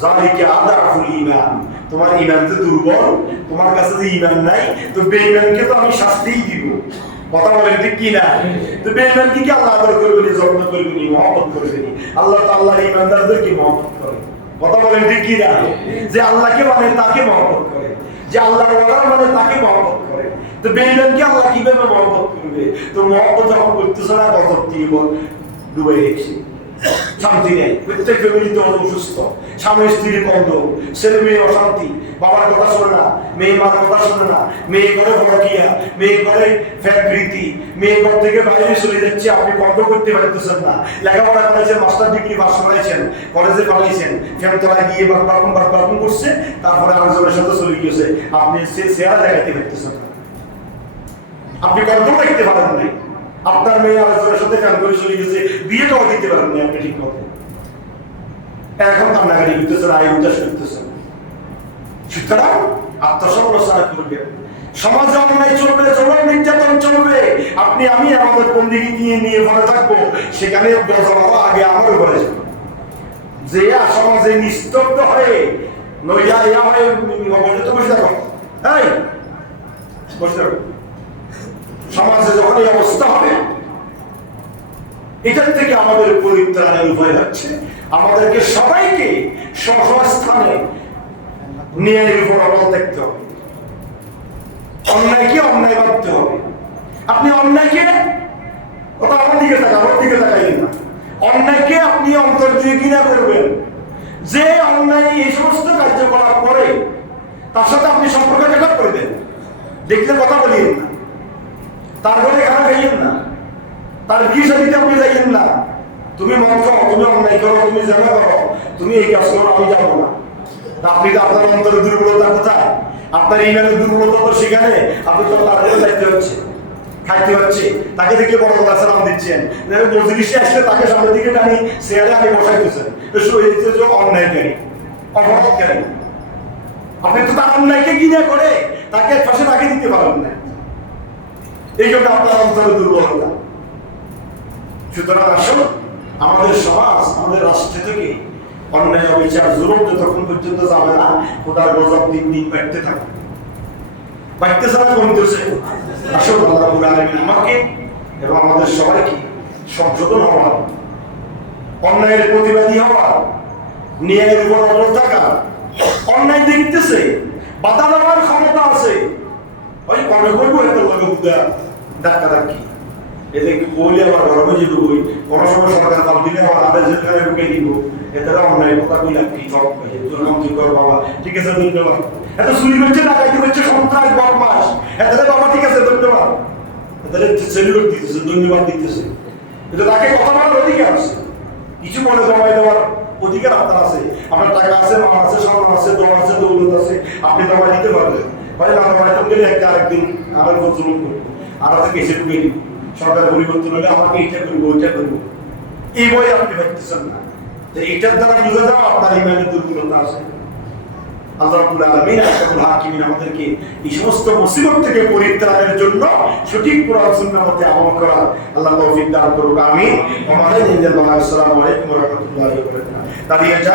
যালিকা আদাফুল ঈমান, তোমার ঈমান তো দুর্বল, তোমার কাছে যে ঈমান নাই, তো বেঈমানকে তো আমি শাস্তিই দিব। কথা বলেন ঠিক কি না? তো বেঈমানকে কি আল্লাহ আদর করবেন, যত্ন করবেন, মহব্বত করবেন? আল্লাহ তো আল্লাহর ঈমানদারদেরকে মহব্বত করে। কথা বলেন ঠিক কি না? যে আল্লাহকে মানে তাকে মহব্বত করে, যে আল্লাহর ওয়ালা মানে তাকে মহব্বত করে। তো বেঈমানকে আল্লাহ কিভাবে মহব্বত করবে? তো মহব্বত যখন করতেছে না, গজব দিয়ে ডুবে রেখেছে, শান্তি নেই। প্রত্যেক ফ্যামিলিতে অসুস্থ, স্বামী স্ত্রীর কন্দল, ছেলে মেয়ে অশান্তি, বাবার কথা শোনে না, মেয়ে মার কথা শোনে না, মেয়ে করে ভরকিয়া, মেয়ে করে ফ্যাক্টরিতে, মেয়ে ঘর থেকে বাইরে চলে যাচ্ছে, আপনি কন্ট্রোল করতে পারতেছেন না। লেখাপড়া করেছেন, মাস্টার ডিগ্রি পাস করেছেন, কলেজে পাঠাইছেন, ফ্যান তলায় গিয়ে বারবার করছে, তারপরে আরেকজনের সাথে চলে গিয়েছে, আপনি সে চেহারা দেখাইতে পারতেছেন না, আপনি কন্ট্রোল রাখতে পারেন নাই। আপনার মেয়ে আরেকজনের সাথে ফ্যান করে চলে গেছে, বিয়েটাও দিতে পারেন না আপনি ঠিক মতো, এখন কান্নাকাটি করতেছেন, আয় উদ্দেশ্য করতেছেন। সুতরাং আত্মসমালোচনা করবেন। সমাজে অন্যায় চলবে, জুলুম নির্যাতন চলবে, আপনি আমি আমাদের বন্দিগি নিয়ে ঘরে থাকবো, সেখানে গজব আগে আমার ঘরে যাবে। যে সমাজে নিস্তব্ধ হয়ে নইয়া ইয়া হয়ে বসে থাকো, এই বসে থাকো, সমাজে যখন এই অবস্থা হবে, এটার থেকে আমাদের পরিত্রাণের উপায় হচ্ছে আমাদেরকে সবাইকে স্থানে ন্যায়ের উপর অটল থাকতে হবে, অন্যায়কে অন্যায় ভাবতে হবে। আপনি অন্যায়কে, কথা আমার দিকে তাকান, আমার দিকে তাকাইন না, অন্যায়কে আপনি অন্তর দিয়ে ঘৃণা করবেন। যে অন্যায় এই সমস্ত কার্যকলাপ করে তার সাথে আপনি সম্পর্ক কাট করে দেন, দেখলে কথা বলিয়েন না, তারপরে খানা খাইয়েন না, তার বিয়ে সাথে আপনি যাইয়েন না, তুমি মদ খাও, তুমি অন্যায় করো, তুমি জানা করো, তুমি এই কাজ করো, আমি যাবো না। আপনি তো আপনার অন্তরের দুর্বলতা কোথায়? আপনার ইমানের দুর্বলতা তো সেখানে, আপনি তো তার যাইতে হচ্ছে, খাইতে হচ্ছে, তাকে দেখে বড় কথা সালাম দিচ্ছেন, মজলিসে আসলে তাকে সামনের দিকে টানি চেয়ারে আগে বসাইতেছেন, অন্যায়কারী, অপরাধকারী। আপনি তো তার অন্যায়কে ঘৃণা করে তাকে ফাঁসে তাকে দিতে পারেন না, এই জন্য আপনার অন্তরের দুর্বলতা। সুতরাং আসুন, আমাদের সমাজ, আমাদের রাষ্ট্র থেকে অন্যায় অবিচার জুলুম যতক্ষণ পর্যন্ত যাবে না, ওটার গজব দিন দিন বাড়তে থাকবে, বাড়তে ছাড়া কমতেছে। আসুন আল্লাহ রাব্বুল আলামিন আমাকে এবং আমাদের সবাইকে সংশোধন হওয়ার, অন্যায়ের প্রতিবাদী হওয়ার, ন্যায়ের উপর অটল থাকা, অন্যায় দেখতেছে বাধা দেওয়ার ক্ষমতা আছে, ওই কমে করবো এত লোক ধাক্কা ধাক্কি, এদেরকে বলি আবার গরমে যে ঢুকবই, কোনো সময় সরকার কাল দিলে আমার আদেশ যেখানে ঢুকে দিব, এদের অন্যায় কথা কই না কি সব বাবা ঠিক আছে ধন্যবাদ। এত চুরি করছে, ডাকাতি করছে, সন্ত্রাস বদমাস, এদের বাবা ঠিক আছে ধন্যবাদ, এদের সেলিব্রেট দিতেছে, ধন্যবাদ দিতেছে, কিন্তু তাকে কথা বলার অধিকার আছে, কিছু মনে জমাই দেওয়ার অধিকার আপনার আছে, আপনার টাকা আছে, মান আছে, সম্মান আছে, দল আছে, দৌলত আছে, আপনি জমা দিতে পারবেন। হয় না জমাই তো গেলে একটা আরেকদিন আবার জুলুম করবো, আর থেকে এসে ঢুকে দিব, সরকার পরিবর্তন হলে আমাকে এইটা করবো, ওইটা করবো, এই বই আপনি ভাবতেছেন না। এটার দ্বারা বোঝা যাও আপনার ইমানের দুর্বলতা আছে। আল্লাহ রাব্বুল আলামিন আশরাফুল হাকিমিন আমাদেরকে এই সমস্ত মুসিবত থেকে পরিত্রাণের জন্য সঠিক কোরআন সুন্নাহ মতে আমল করার আল্লাহ তৌফিক দান করুক, আমিন। আসসালামু আলাইকুম ওয়া রাহমাতুল্লাহি ওয়া বারাকাতুহু।